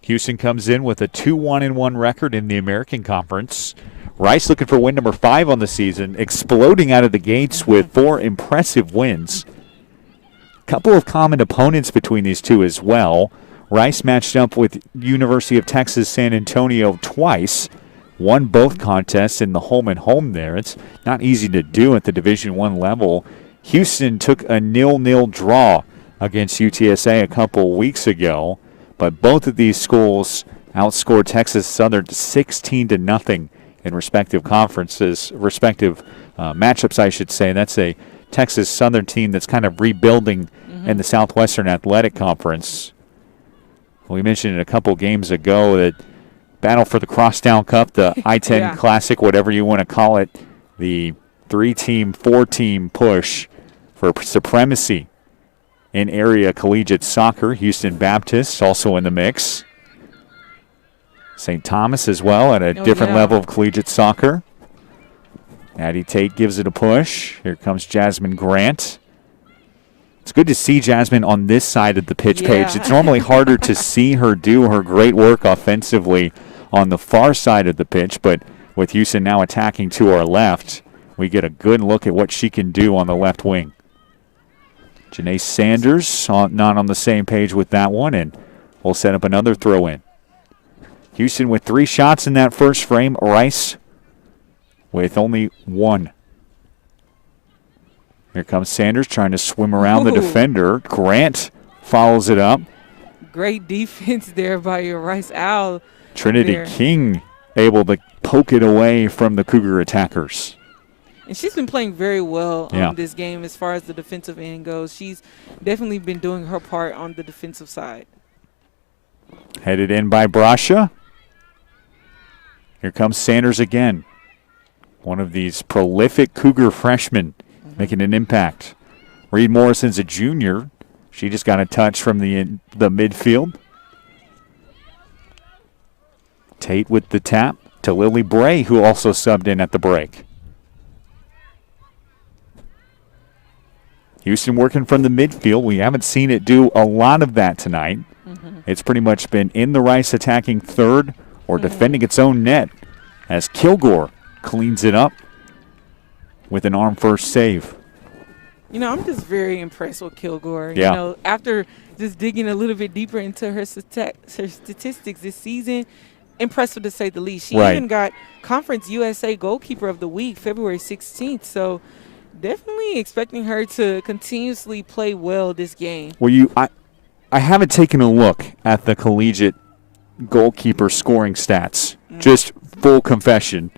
Houston comes in with a 2-1-1 record in the American Conference. Rice looking for win number 5 on the season, exploding out of the gates with 4 impressive wins. Couple of common opponents between these two as well. Rice matched up with University of Texas San Antonio twice, won both contests in the home and home there. It's not easy to do at the Division I level. Houston took a 0-0 draw against UTSA a couple weeks ago. But both of these schools outscored Texas Southern 16-0 in respective conferences, matchups, I should say. That's a Texas Southern team that's kind of rebuilding in the Southwestern Athletic Conference. We mentioned it a couple games ago that battle for the Crosstown Cup, the I-10 Classic, whatever you want to call it, the 3-team, 4-team push for supremacy in area collegiate soccer. Houston Baptist also in the mix. St. Thomas as well at a different level of collegiate soccer. Addie Tate gives it a push. Here comes Jasmine Grant. It's good to see Jasmine on this side of the pitch, Paige. It's normally harder to see her do her great work offensively on the far side of the pitch, but with Houston now attacking to our left, we get a good look at what she can do on the left wing. Janae Sanders not on the same page with that one, and we'll set up another throw-in. Houston with 3 shots in that first frame. Rice with only 1. Here comes Sanders trying to swim around the defender. Grant follows it up. Great defense there by your Rice Owl. Trinity King able to poke it away from the Cougar attackers. And she's been playing very well this game as far as the defensive end goes. She's definitely been doing her part on the defensive side. Headed in by Brasha. Here comes Sanders again. One of these prolific Cougar freshmen making an impact. Reed Morrison's a junior. She just got a touch from the midfield. Tate with the tap to Lily Bray, who also subbed in at the break. Houston working from the midfield. We haven't seen it do a lot of that tonight. It's pretty much been in the Rice attacking third or defending its own net as Kilgore cleans it up with an arm first save. You know, I'm just very impressed with Kilgore. Yeah. You know, after just digging a little bit deeper into her statistics this season, impressive to say the least. She even got Conference USA Goalkeeper of the Week, February 16th. So definitely expecting her to continuously play well this game. Well, I haven't taken a look at the collegiate goalkeeper scoring stats, just full confession.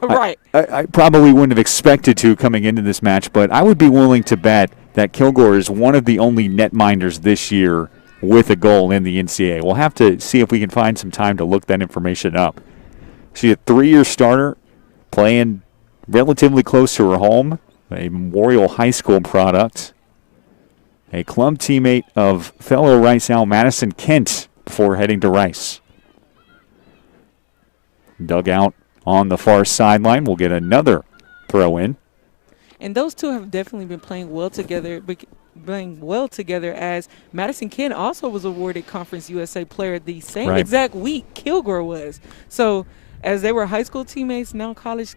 Right. I probably wouldn't have expected to coming into this match, but I would be willing to bet that Kilgore is one of the only netminders this year with a goal in the NCAA. We'll have to see if we can find some time to look that information up. She's a 3-year starter, playing relatively close to her home, a Memorial High School product, a club teammate of fellow Rice Owl Madison Kent before heading to Rice. Dugout on the far sideline. We'll get another throw in. And those two have definitely been playing well together, as Madison Kent also was awarded Conference USA Player the same exact week Kilgore was. So as they were high school teammates, now college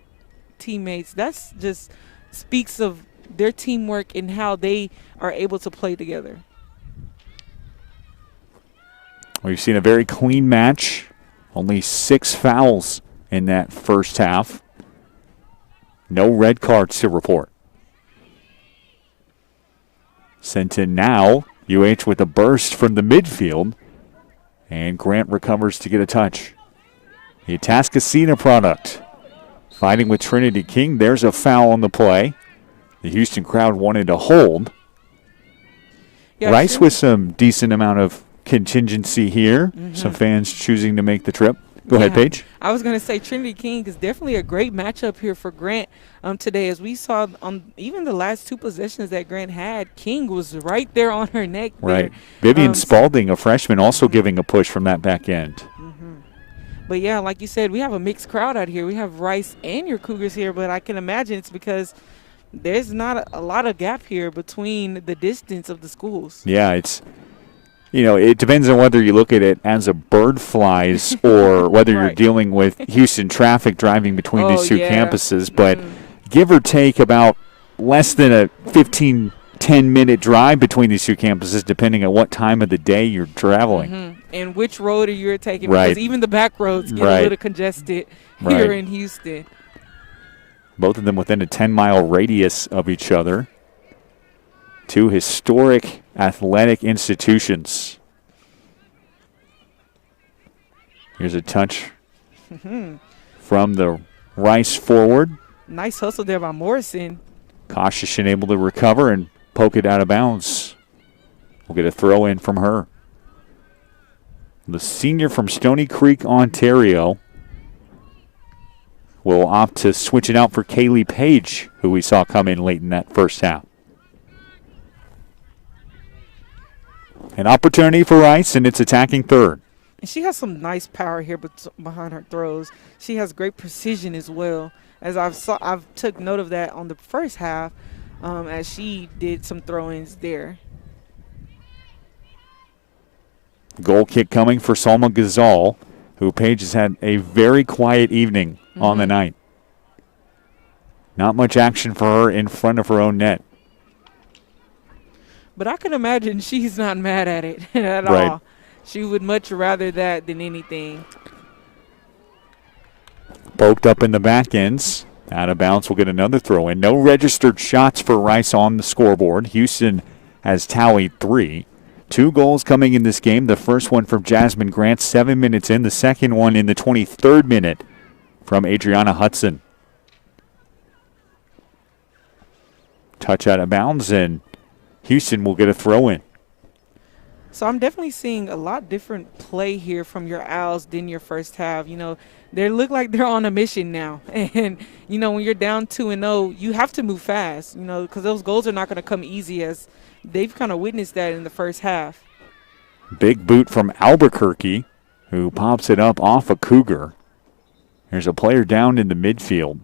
teammates, that's just speaks of their teamwork and how they are able to play together. We've seen a very clean match. Only 6 fouls in that first half. No red cards to report. Sent in now. UH with a burst from the midfield. And Grant recovers to get a touch. The Atascocita product. Fighting with Trinity King. There's a foul on the play. The Houston crowd wanted to hold. Yeah, Rice with some decent amount of contingency here. Mm-hmm. Some fans choosing to make the trip. Go ahead, Paige. I was going to say Trinity King is definitely a great matchup here for Grant today. As we saw on even the last 2 possessions that Grant had, King was right there on her neck. Right. There. Vivian Spalding, a freshman, also giving a push from that back end. But, yeah, like you said, we have a mixed crowd out here. We have Rice and your Cougars here, but I can imagine it's because there's not a lot of gap here between the distance of the schools. Yeah, it's – it depends on whether you look at it as a bird flies or whether you're dealing with Houston traffic driving between these two campuses. But give or take about less than a 10-minute drive between these two campuses, depending on what time of the day you're traveling. And which road are you taking? Because even the back roads get a little congested here in Houston. Both of them within a 10-mile radius of each other. 2 historic athletic institutions. Here's a touch from the Rice forward. Nice hustle there by Morrison. Cautious and able to recover and poke it out of bounds. We'll get a throw in from her. The senior from Stony Creek, Ontario, will opt to switch it out for Kaylee Page, who we saw come in late in that first half. An opportunity for Rice, and it's attacking third. And she has some nice power here behind her throws. She has great precision as well. As I've took note of that on the first half, as she did some throw-ins there. Goal kick coming for Salma Ghazal, who Paige has had a very quiet evening on the night. Not much action for her in front of her own net. But I can imagine she's not mad at it at all. She would much rather that than anything. Poked up in the back ends. Out of bounds, we'll get another throw in. No registered shots for Rice on the scoreboard. Houston has tallied 3. 2 goals coming in this game. The first one from Jasmine Grant 7 minutes in. The second one in the 23rd minute from Adriana Hudson. Touch out of bounds, and Houston will get a throw in. So I'm definitely seeing a lot different play here from your Owls than your first half. They look like they're on a mission now. And, when you're down 2-0, you have to move fast, because those goals are not going to come easy, as they've kind of witnessed that in the first half. Big boot from Albuquerque, who pops it up off a Cougar. There's a player down in the midfield.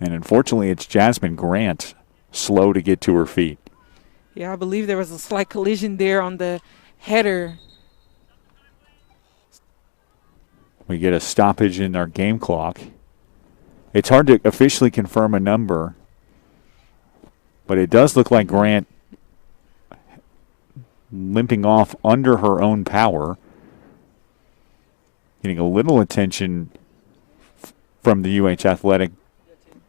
And unfortunately, it's Jasmine Grant, slow to get to her feet. Yeah, I believe there was a slight collision there on the header. We get a stoppage in our game clock. It's hard to officially confirm a number, but it does look like Grant limping off under her own power, getting a little attention from the UH athletic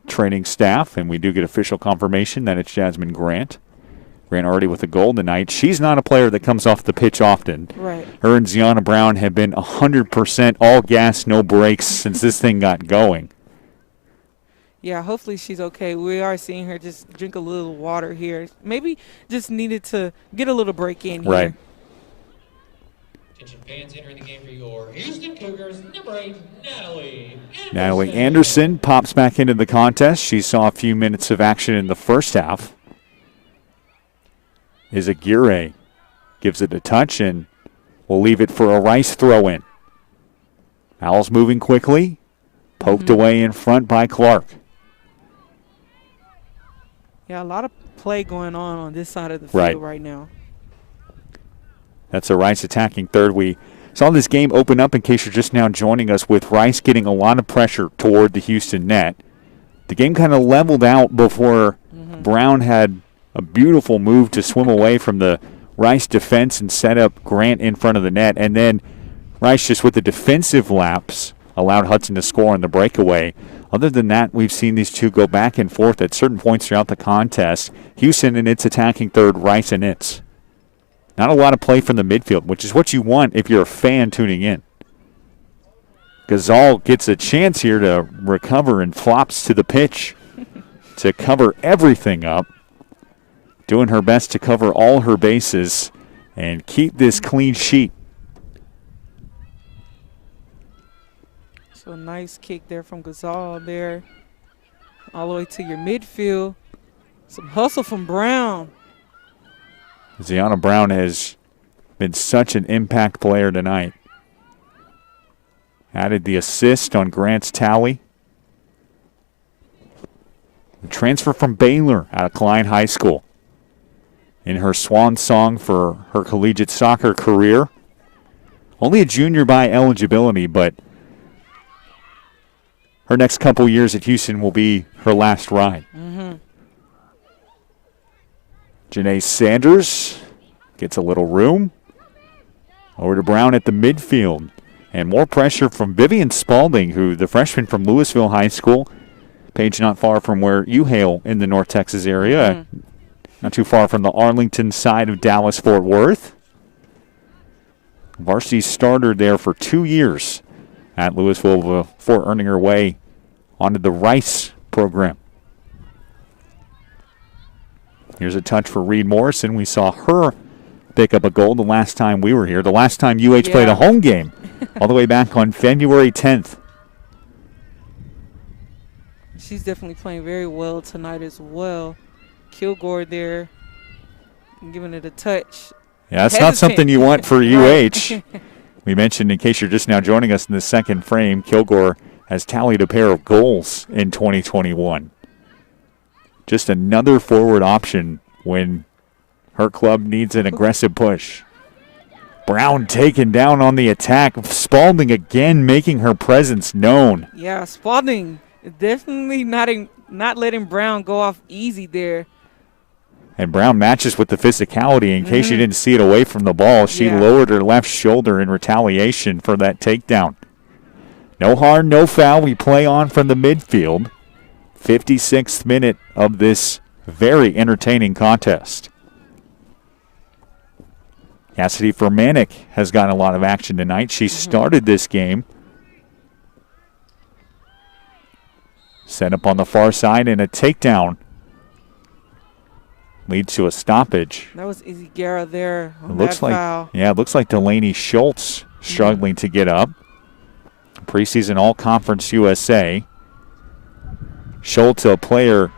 training staff, and we do get official confirmation that it's Jasmine Grant. Grant already with a goal tonight. She's not a player that comes off the pitch often. Right. Her and Ziana Brown have been 100% all gas, no brakes since this thing got going. Yeah, hopefully she's okay. We are seeing her just drink a little water here. Maybe just needed to get a little break in here. Right. Attention fans entering the game for your Houston Cougars, number 8, Natalie Anderson. Natalie Anderson pops back into the contest. She saw a few minutes of action in the first half. Izaguirre gives it a touch and will leave it for a Rice throw-in. Owls moving quickly. Poked away in front by Clark. Yeah, a lot of play going on this side of the field right now. That's a Rice attacking third. We saw this game open up, in case you're just now joining us, with Rice getting a lot of pressure toward the Houston net. The game kind of leveled out before Brown had a beautiful move to swim away from the Rice defense and set up Grant in front of the net. And then Rice, just with the defensive lapse, allowed Hudson to score on the breakaway. Other than that, we've seen these two go back and forth at certain points throughout the contest. Houston in its attacking third, Rice in its. Not a lot of play from the midfield, which is what you want if you're a fan tuning in. Gazal gets a chance here to recover and flops to the pitch to cover everything up. Doing her best to cover all her bases and keep this clean sheet. So nice kick there from Gazal there. All the way to your midfield. Some hustle from Brown. Ziana Brown has been such an impact player tonight. Added the assist on Grant's tally. The transfer from Baylor out of Klein High School. In her swan song for her collegiate soccer career. Only a junior by eligibility, but her next couple years at Houston will be her last ride. Janae Sanders gets a little room. Over to Brown at the midfield. And more pressure from Vivian Spalding, who the freshman from Louisville High School. Page not far from where you hail in the North Texas area. Not too far from the Arlington side of Dallas-Fort Worth. Varsity starter there for 2 years at Louisville before earning her way onto the Rice program. Here's a touch for Reed Morrison. We saw her pick up a goal the last time we were here. The last time UH played a home game all the way back on February 10th. She's definitely playing very well tonight as well. Kilgore there, giving it a touch. Yeah, that's not something you want for UH. We mentioned, in case you're just now joining us in the second frame, Kilgore has tallied a pair of goals in 2021. Just another forward option when her club needs an aggressive push. Brown taken down on the attack. Spalding again making her presence known. Yeah, Spalding definitely not letting Brown go off easy there. And Brown matches with the physicality. In case you didn't see it away from the ball, she lowered her left shoulder in retaliation for that takedown. No harm, no foul. We play on from the midfield. 56th minute of this very entertaining contest. Cassidy Fermanic has gotten a lot of action tonight. She started this game. Set up on the far side, and a takedown leads to a stoppage. That was Izaguirre there on It looks that like, foul. yeah, it looks like Delaney Schultz struggling to get up. Preseason All-Conference USA. Schultz, a player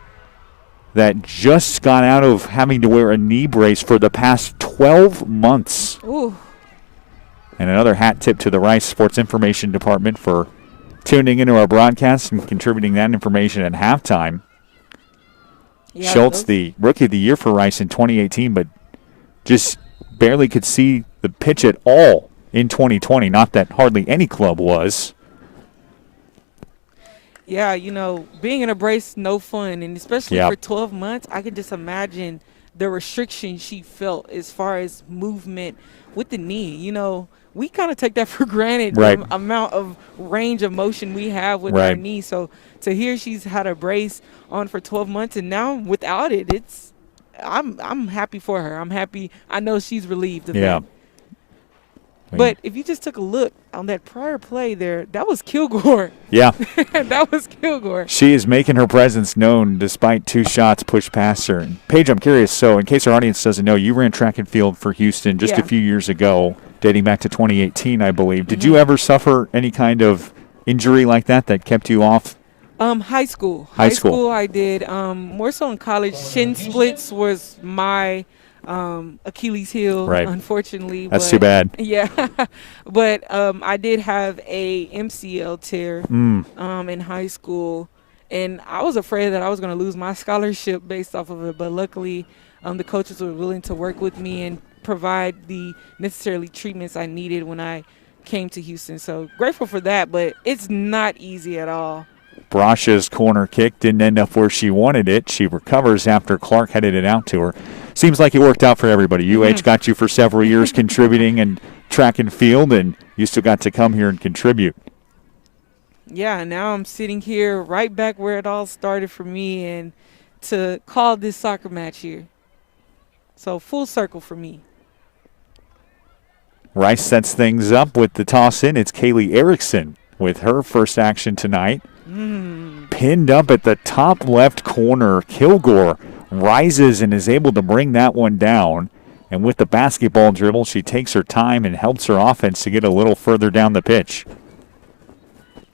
that just got out of having to wear a knee brace for the past 12 months. Ooh. And another hat tip to the Rice Sports Information Department for tuning into our broadcast and contributing that information at halftime. Yeah, Schultz, the Rookie of the Year for Rice in 2018, but just barely could see the pitch at all in 2020. Not that hardly any club was. Yeah, you know, being in a brace, no fun. And especially for 12 months, I can just imagine the restriction she felt as far as movement with the knee. You know, we kind of take that for granted, the amount of range of motion we have with our knee. So to hear she's had a brace on for 12 months and now without it, it's I'm happy for her. I'm happy. I know she's relieved of Yeah. that. But if you just took a look on that prior play there, that was Kilgore. Yeah. That was Kilgore. She is making her presence known despite 2 shots pushed past her. And Paige, I'm curious, so in case our audience doesn't know, you ran track and field for Houston just a few years ago, dating back to 2018, I believe. Did you ever suffer any kind of injury like that kept you off? High school. High school I did. More so in college. Shin splits was my Achilles heel, right. Unfortunately. That's too bad. Yeah. But I did have a MCL tear in high school, and I was afraid that I was going to lose my scholarship based off of it. But luckily, the coaches were willing to work with me and provide the necessary treatments I needed when I came to Houston. So grateful for that, but it's not easy at all. Brasha's corner kick didn't end up where she wanted it. She recovers after Clark headed it out to her. Seems like it worked out for everybody. UH got you for several years contributing in track and field, and you still got to come here and contribute. Yeah, now I'm sitting here right back where it all started for me, and to call this soccer match here. So full circle for me. Rice sets things up with the toss in. It's Kaylee Erickson with her first action tonight. Pinned up at the top left corner. Kilgore rises and is able to bring that one down. And with the basketball dribble, she takes her time and helps her offense to get a little further down the pitch.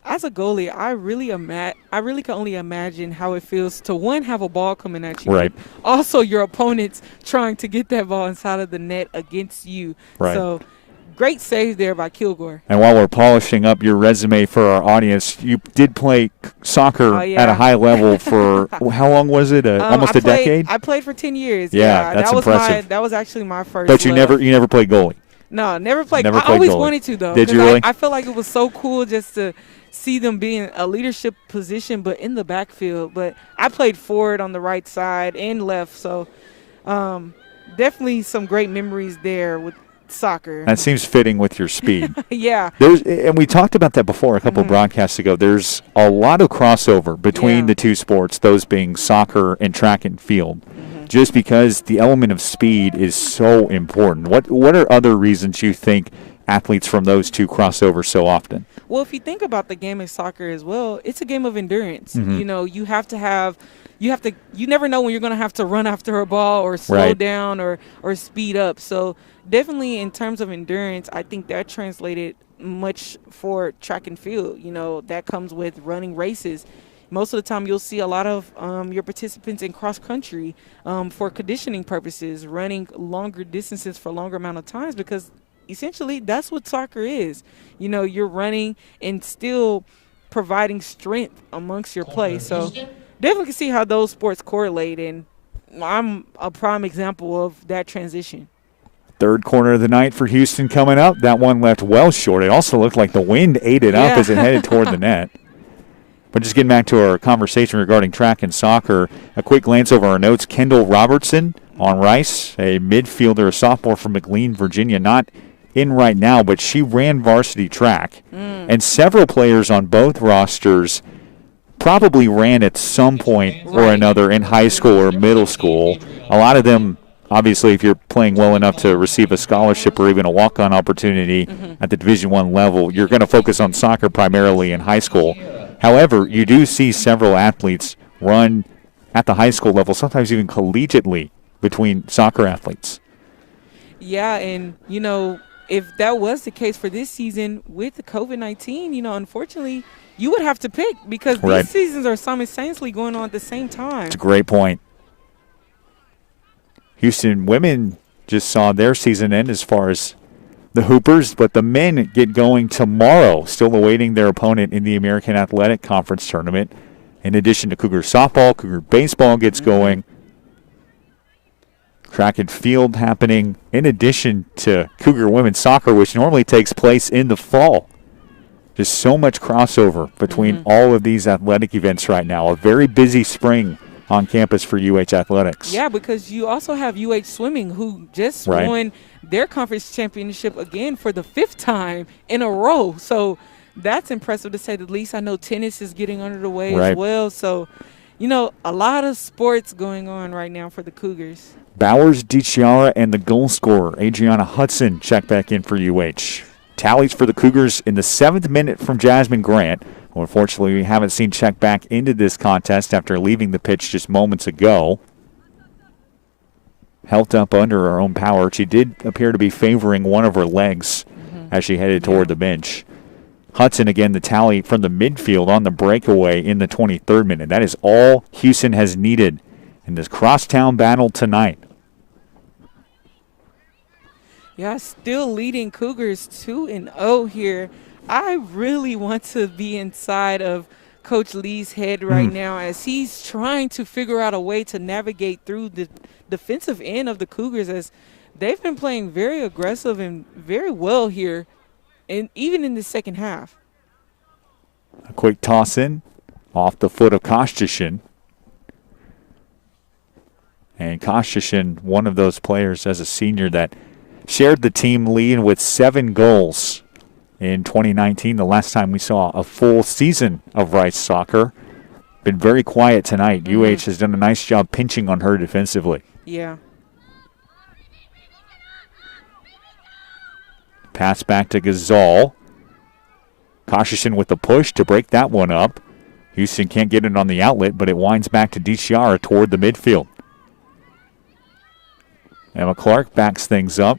As a goalie, I really can only imagine how it feels to, one, have a ball coming at you. Right. Also, your opponents trying to get that ball inside of the net against you. Right. So, great save there by Kilgore. And while we're polishing up your resume for our audience, you did play soccer at a high level for, how long was it? Almost a decade? I played for 10 years. Yeah, that's impressive. That was actually my first. But you never played goalie? No, never played. Never I played always goalie. wanted to, though. Did you really? I feel like it was so cool just to see them be in a leadership position, but in the backfield. But I played forward on the right side and left, so definitely some great memories there with soccer. That seems fitting with your speed. Yeah. And we talked about that before a couple of broadcasts ago. There's a lot of crossover between the two sports, those being soccer and track and field, just because the element of speed is so important. What are other reasons you think athletes from those two cross over so often? Well, if you think about the game of soccer as well, it's a game of endurance. You know, you never know when you're going to have to run after a ball or slow down or speed up. So definitely in terms of endurance, I think that translated much for track and field. You know, that comes with running races. Most of the time you'll see a lot of your participants in cross country for conditioning purposes, running longer distances for longer amount of times, because essentially that's what soccer is. You know, you're running and still providing strength amongst your play. So definitely can see how those sports correlate, and I'm a prime example of that transition. Third corner of the night for Houston coming up. That one left well short. It also looked like the wind ate it up as it headed toward the net. But just getting back to our conversation regarding track and soccer, a quick glance over our notes. Kendall Robertson on Rice, a midfielder, a sophomore from McLean, Virginia, not in right now, but she ran varsity track. And several players on both rosters probably ran at some point or another in high school or middle school. A lot of them, obviously, if you're playing well enough to receive a scholarship or even a walk-on opportunity at the Division I level, you're going to focus on soccer primarily in high school. However, you do see several athletes run at the high school level, sometimes even collegiately, between soccer athletes. Yeah, and, you know, if that was the case for this season with the COVID-19, you know, unfortunately, you would have to pick, because these seasons are simultaneously going on at the same time. It's a great point. Houston women just saw their season end as far as the Hoopers, but the men get going tomorrow, still awaiting their opponent in the American Athletic Conference tournament. In addition to Cougar softball, Cougar baseball gets going. Track and field happening in addition to Cougar women's soccer, which normally takes place in the fall. Just so much crossover between all of these athletic events right now. A very busy spring on campus for UH Athletics. Yeah, because you also have UH Swimming, who just won their conference championship again for the 5th time in a row. So that's impressive to say the least. I know tennis is getting under the way as well. So, You know, a lot of sports going on right now for the Cougars. Bowers, DiChiara, and the goal scorer, Adriana Hudson, check back in for UH. Tallies for the Cougars in the 7th minute from Jasmine Grant. Well, unfortunately, we haven't seen check back into this contest after leaving the pitch just moments ago. Held up under her own power. She did appear to be favoring one of her legs as she headed toward the bench. Hudson, again, the tally from the midfield on the breakaway in the 23rd minute. That is all Houston has needed in this crosstown battle tonight. Yeah, still leading Cougars 2-0 here. I really want to be inside of Coach Lee's head right now as he's trying to figure out a way to navigate through the defensive end of the Cougars, as they've been playing very aggressive and very well here, and even in the second half. A quick toss in off the foot of Kostishin. And Kostishin, one of those players as a senior that shared the team lead with 7 goals in 2019, the last time we saw a full season of Rice soccer. Been very quiet tonight. UH has done a nice job pinching on her defensively. Yeah. Pass back to Gazal. Kostishin with the push to break that one up. Houston can't get it on the outlet, but it winds back to DiChiara toward the midfield. Emma Clark backs things up.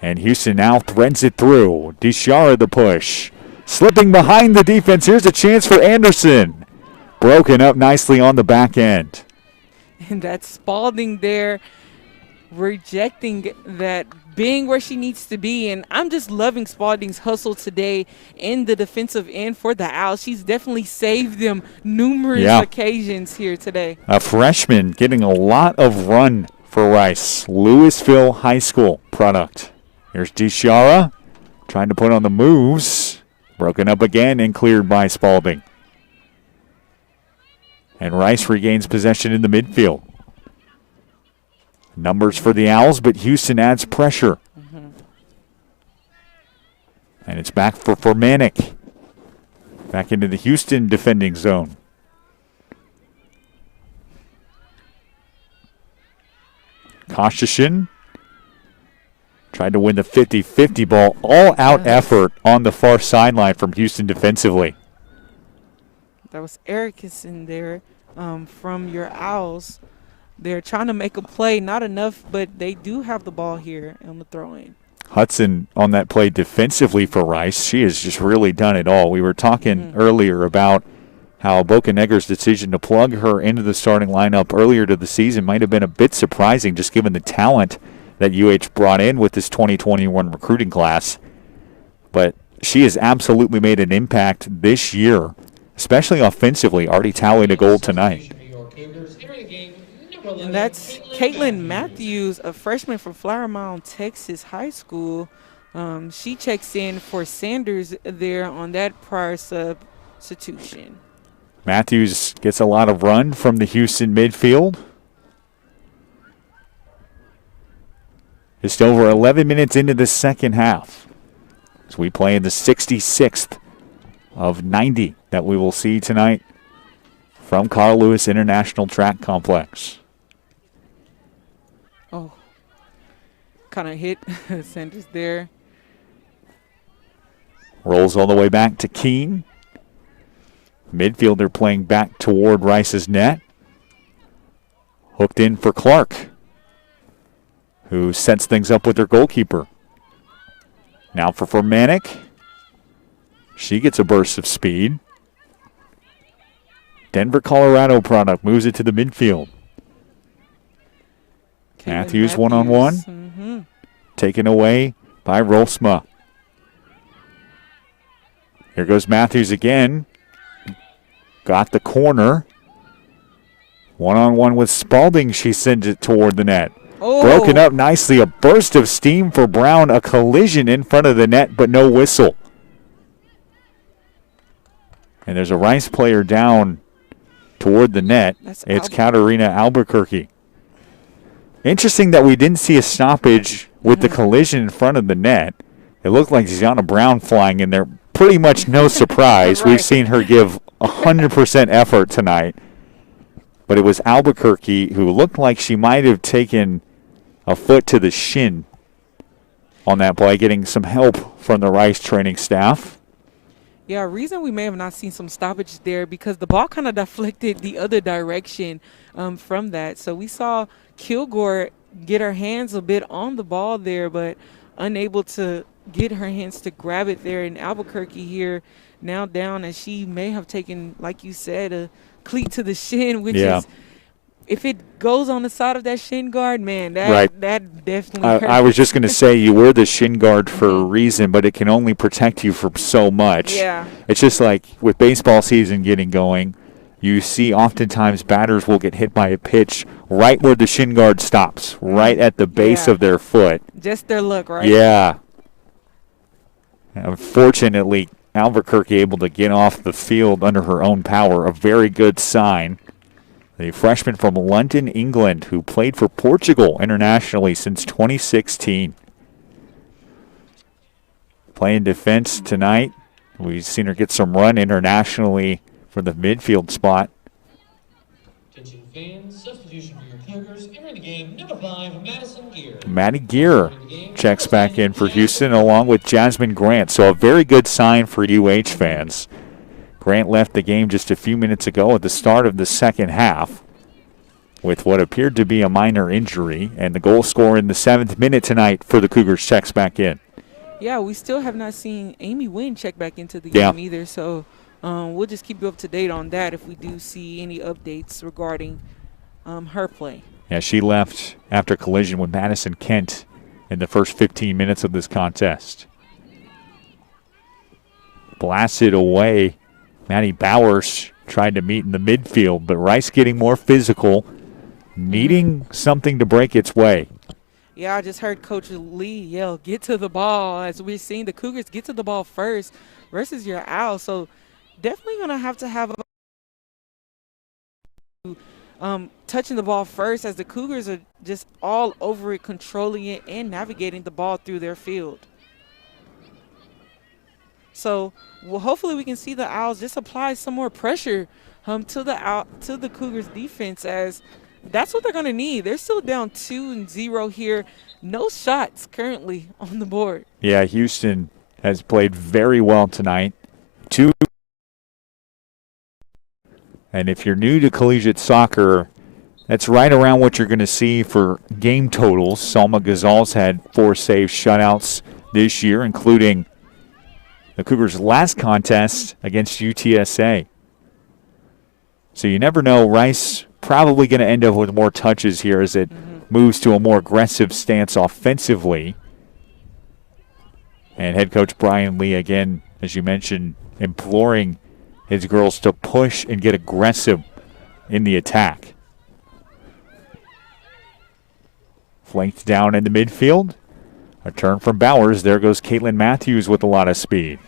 And Houston now threads it through. DiChiara the push. Slipping behind the defense. Here's a chance for Anderson. Broken up nicely on the back end. And that's Spalding there rejecting that, being where she needs to be. And I'm just loving Spalding's hustle today in the defensive end for the Owls. She's definitely saved them numerous occasions here today. A freshman getting a lot of run for Rice. Louisville High School product. Here's DiChiara trying to put on the moves. Broken up again and cleared by Spalding. And Rice regains possession in the midfield. Numbers for the Owls, but Houston adds pressure. And it's back for Formanek. Back into the Houston defending zone. Kostishin tried to win the 50-50 ball. All-out effort on the far sideline from Houston defensively. That was Erickson there from your Owls. They're trying to make a play. Not enough, but they do have the ball here on the throw-in. Hudson on that play defensively for Rice. She has just really done it all. We were talking earlier about how Bocanegra's decision to plug her into the starting lineup earlier to the season might have been a bit surprising, just given the talent that UH brought in with this 2021 recruiting class. But she has absolutely made an impact this year, especially offensively. Already tallied a goal tonight. And that's Caitlin Matthews, a freshman from Flower Mound, Texas High School. She checks in for Sanders there on that prior substitution. Matthews gets a lot of run from the Houston midfield. Just over 11 minutes into the second half, as we play in the 66th of 90 that we will see tonight from Carl Lewis International Track Complex. Oh, kind of hit Sanders there. Rolls all the way back to Keene. Midfielder playing back toward Rice's net. Hooked in for Clark, who sets things up with her goalkeeper. Now for Formanek. She gets a burst of speed. Denver, Colorado product moves it to the midfield. Matthews one-on-one. Taken away by Rolsma. Here goes Matthews again. Got the corner. One-on-one with Spalding. She sends it toward the net. Oh. Broken up nicely. A burst of steam for Brown. A collision in front of the net, but no whistle. And there's a Rice player down toward the net. It's Katarina Albuquerque. Interesting that we didn't see a stoppage with the collision in front of the net. It looked like Ziana Brown flying in there. Pretty much no surprise. Right. We've seen her give 100% effort tonight. But it was Albuquerque who looked like she might have taken a foot to the shin on that play, getting some help from the Rice training staff. Yeah, reason we may have not seen some stoppage there because the ball kind of deflected the other direction from that. So we saw Kilgore get her hands a bit on the ball there, but unable to get her hands to grab it there. And Albuquerque here now down, and she may have taken, like you said, a cleat to the shin, which is, if it goes on the side of that shin guard, man, that definitely hurts. I was just going to say, you wear the shin guard for a reason, but it can only protect you from so much. Yeah. It's just like with baseball season getting going, you see oftentimes batters will get hit by a pitch right where the shin guard stops, right at the base of their foot. Just their look, right? Yeah. Unfortunately, Albuquerque able to get off the field under her own power, a very good sign. The freshman from London, England, who played for Portugal internationally since 2016. Playing defense tonight. We've seen her get some run internationally for the midfield spot. Attention fans, substitution for your Cougars. Entering the game, number 5, Madison Gear. Maddie Gear checks back in for Houston along with Jasmine Grant. So a very good sign for UH fans. Grant left the game just a few minutes ago at the start of the second half with what appeared to be a minor injury. And the goal scorer in the 7th minute tonight for the Cougars checks back in. Yeah, we still have not seen Amy Wynn check back into the game either. So we'll just keep you up to date on that if we do see any updates regarding her play. Yeah, she left after collision with Madison Kent in the first 15 minutes of this contest. Blasted away. Maddie Bowers tried to meet in the midfield, but Rice getting more physical, needing something to break its way. Yeah, I just heard Coach Lee yell, get to the ball, as we're seeing the Cougars get to the ball first versus your Owls. So definitely going to have touching the ball first, as the Cougars are just all over it, controlling it and navigating the ball through their field. So hopefully we can see the Owls just apply some more pressure to the Cougars defense, as that's what they're going to need. They're still down 2-0 here. No shots currently on the board. Yeah, Houston has played very well tonight. And if you're new to collegiate soccer, that's right around what you're going to see for game totals. Salma Ghazal's had 4 save shutouts this year, including the Cougars' last contest against UTSA. So you never know. Rice probably going to end up with more touches here as it moves to a more aggressive stance offensively. And head coach Brian Lee, again, as you mentioned, imploring his girls to push and get aggressive in the attack. Flanked down in the midfield. A turn from Bowers. There goes Caitlin Matthews with a lot of speed.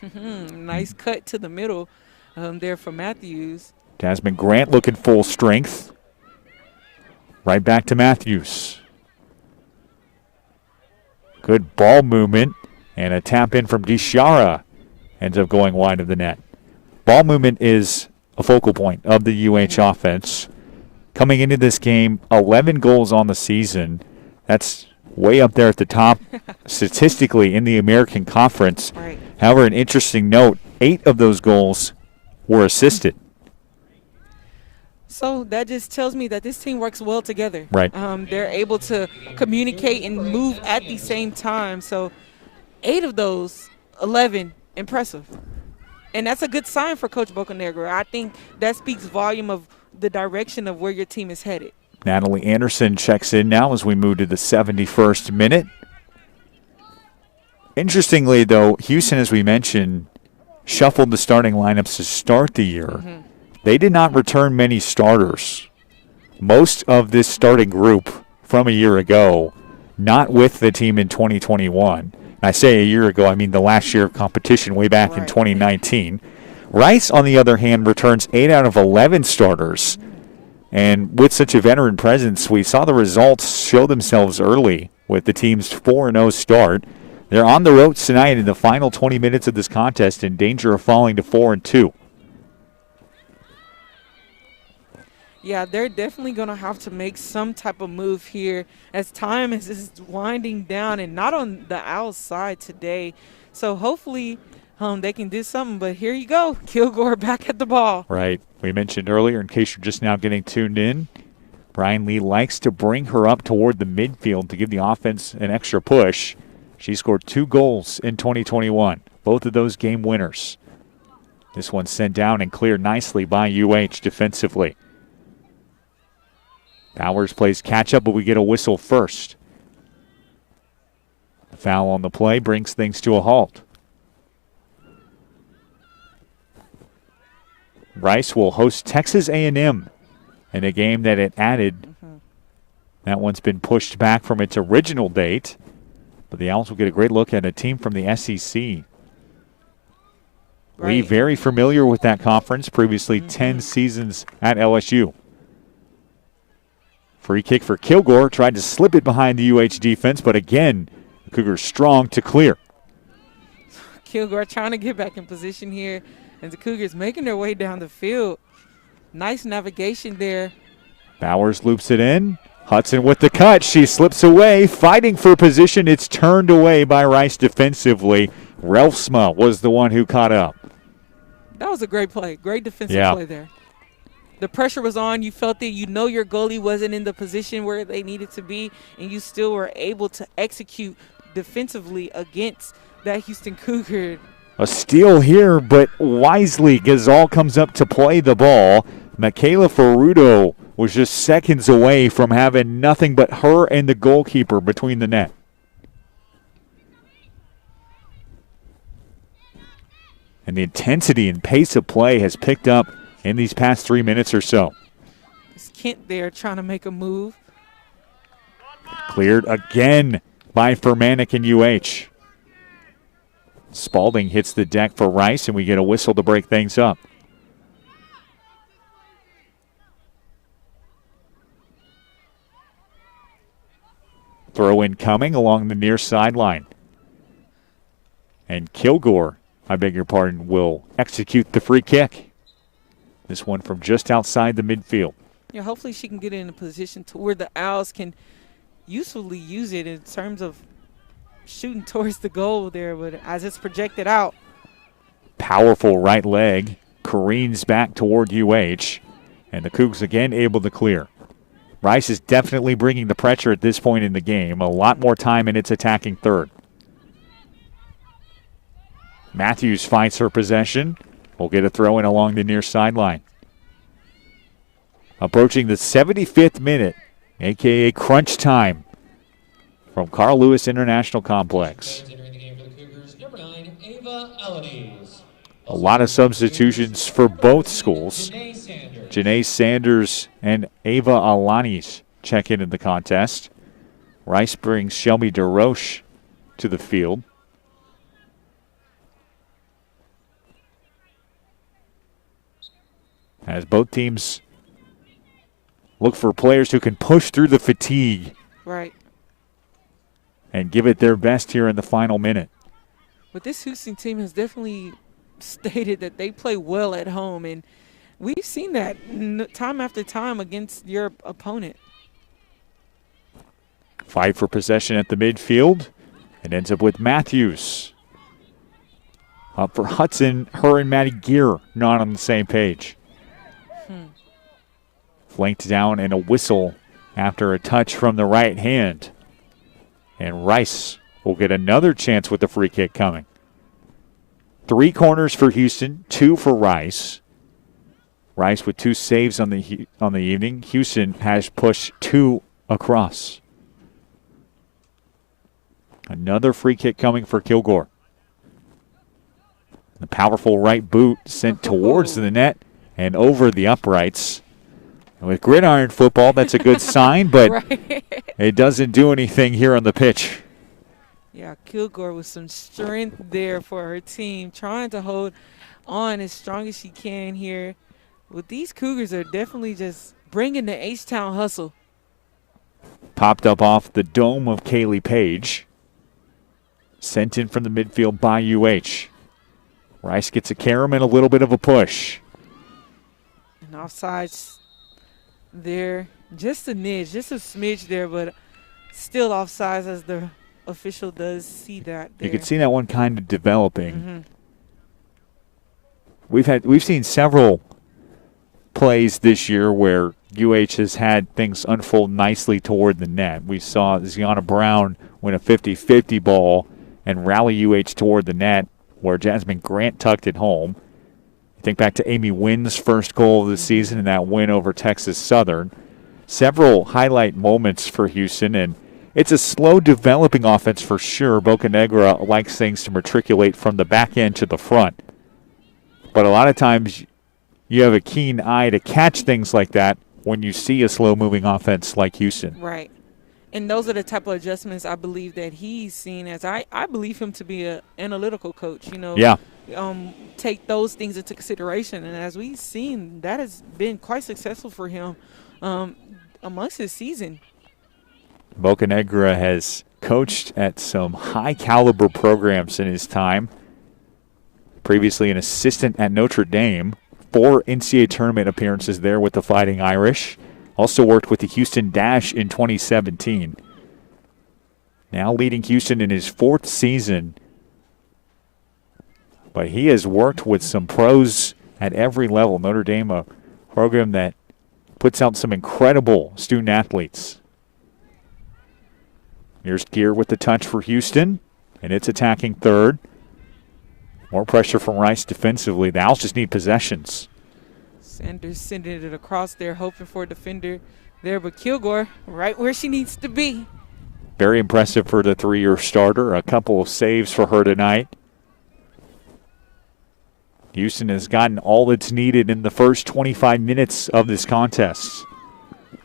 Nice cut to the middle there for Matthews. Jasmine Grant looking full strength. Right back to Matthews. Good ball movement and a tap in from DeShara. Ends up going wide of the net. Ball movement is a focal point of the UH offense. Coming into this game, 11 goals on the season. That's way up there at the top statistically in the American Conference. Right. However, an interesting note, 8 of those goals were assisted. So that just tells me that this team works well together. Right. They're able to communicate and move at the same time. So 8 of those, 11, impressive. And that's a good sign for Coach Bocanegra. I think that speaks volume of the direction of where your team is headed. Natalie Anderson checks in now as we move to the 71st minute. Interestingly, though, Houston, as we mentioned, shuffled the starting lineups to start the year. They did not return many starters. Most of this starting group from a year ago, not with the team in 2021. I say a year ago, I mean the last year of competition way back in 2019. Rice, on the other hand, returns 8 out of 11 starters. And with such a veteran presence, we saw the results show themselves early with the team's 4-0 start. They're on the ropes tonight in the final 20 minutes of this contest, in danger of falling to 4-2. Yeah, they're definitely going to have to make some type of move here as time is winding down and not on the Owls side today. So hopefully they can do something. But here you go, Kilgore back at the ball. Right. We mentioned earlier, in case you're just now getting tuned in, Brian Lee likes to bring her up toward the midfield to give the offense an extra push. She scored 2 goals in 2021, both of those game winners. This one sent down and cleared nicely by UH defensively. Bowers plays catch up, but we get a whistle first. The foul on the play brings things to a halt. Rice will host Texas A&M in a game that it added. That one's been pushed back from its original date, but the Owls will get a great look at a team from the SEC. Lee very familiar with that conference, previously 10 seasons at LSU. Free kick for Kilgore, tried to slip it behind the UH defense, but again, the Cougars strong to clear. Kilgore trying to get back in position here, and the Cougars making their way down the field. Nice navigation there. Bowers loops it in. Hudson with the cut. She slips away, fighting for position. It's turned away by Rice defensively. Relfsma was the one who caught up. That was a great play. Great defensive play there. The pressure was on. You felt that your goalie wasn't in the position where they needed to be, and you still were able to execute defensively against that Houston Cougar. A steal here, but wisely, Gazal comes up to play the ball. Michaela Ferrudo was just seconds away from having nothing but her and the goalkeeper between the net. And the intensity and pace of play has picked up in these past 3 minutes or so. It's Kent there trying to make a move. Cleared again by Furmanek and UH. Spalding hits the deck for Rice, and we get a whistle to break things up. Throw in coming along the near sideline. And Kilgore, I beg your pardon, will execute the free kick. This one from just outside the midfield. Yeah, hopefully she can get in a position to where the Owls can usefully use it in terms of shooting towards the goal there, but as it's projected out. Powerful right leg, careens back toward UH, and the Cougs again able to clear. Rice is definitely bringing the pressure at this point in the game. A lot more time in its attacking third. Matthews fights her possession. We'll get a throw in along the near sideline. Approaching the 75th minute, a.k.a. crunch time, from Carl Lewis International Complex. A lot of substitutions for both schools. Janae Sanders and Ava Alanis check in the contest. Rice brings Shelby DeRoche to the field. As both teams look for players who can push through the fatigue. Right. And give it their best here in the final minute. But this Houston team has definitely stated that they play well at home, and we've seen that time after time against your opponent. Fight for possession at the midfield. It ends up with Matthews. Up for Hudson, her and Maddie Gear not on the same page. Flanked down and a whistle after a touch from the right hand. And Rice will get another chance with the free kick coming. 3 corners for Houston, 2 for Rice. Rice with 2 saves on the evening. Houston has pushed 2 across. Another free kick coming for Kilgore. The powerful right boot sent towards the net and over the uprights. And with gridiron football, that's a good sign, but right. It doesn't do anything here on the pitch. Yeah, Kilgore with some strength there for her team, trying to hold on as strong as she can here. Well, these Cougars are definitely just bringing the H-Town hustle. Popped up off the dome of Kaylee Page. Sent in from the midfield by UH. Rice gets a carom and a little bit of a push. And offsides there. Just a nudge, just a smidge there, but still offsides as the official does see that there. You can see that one kind of developing. Mm-hmm. We've seen several plays this year where UH has had things unfold nicely toward the net. We saw Ziana Brown win a 50-50 ball and rally UH toward the net where Jasmine Grant tucked it home. Think back to Amy Wynn's first goal of the season and that win over Texas Southern. Several highlight moments for Houston, and it's a slow developing offense for sure. Boca Negra likes things to matriculate from the back end to the front. But a lot of times you have a keen eye to catch things like that when you see a slow-moving offense like Houston. Right. And those are the type of adjustments I believe that he's seen as I believe him to be an analytical coach, Yeah. Take those things into consideration. And as we've seen, that has been quite successful for him amongst his season. Boca Negra has coached at some high-caliber programs in his time. Previously an assistant at Notre Dame. 4 NCAA tournament appearances there with the Fighting Irish. Also worked with the Houston Dash in 2017. Now leading Houston in his 4th season. But he has worked with some pros at every level. Notre Dame, a program that puts out some incredible student athletes. Here's Gear with the touch for Houston, and it's attacking third. More pressure from Rice defensively. The Owls just need possessions. Sanders sending it across there, hoping for a defender there, but Kilgore right where she needs to be. Very impressive for the 3-year starter. A couple of saves for her tonight. Houston has gotten all that's needed in the first 25 minutes of this contest.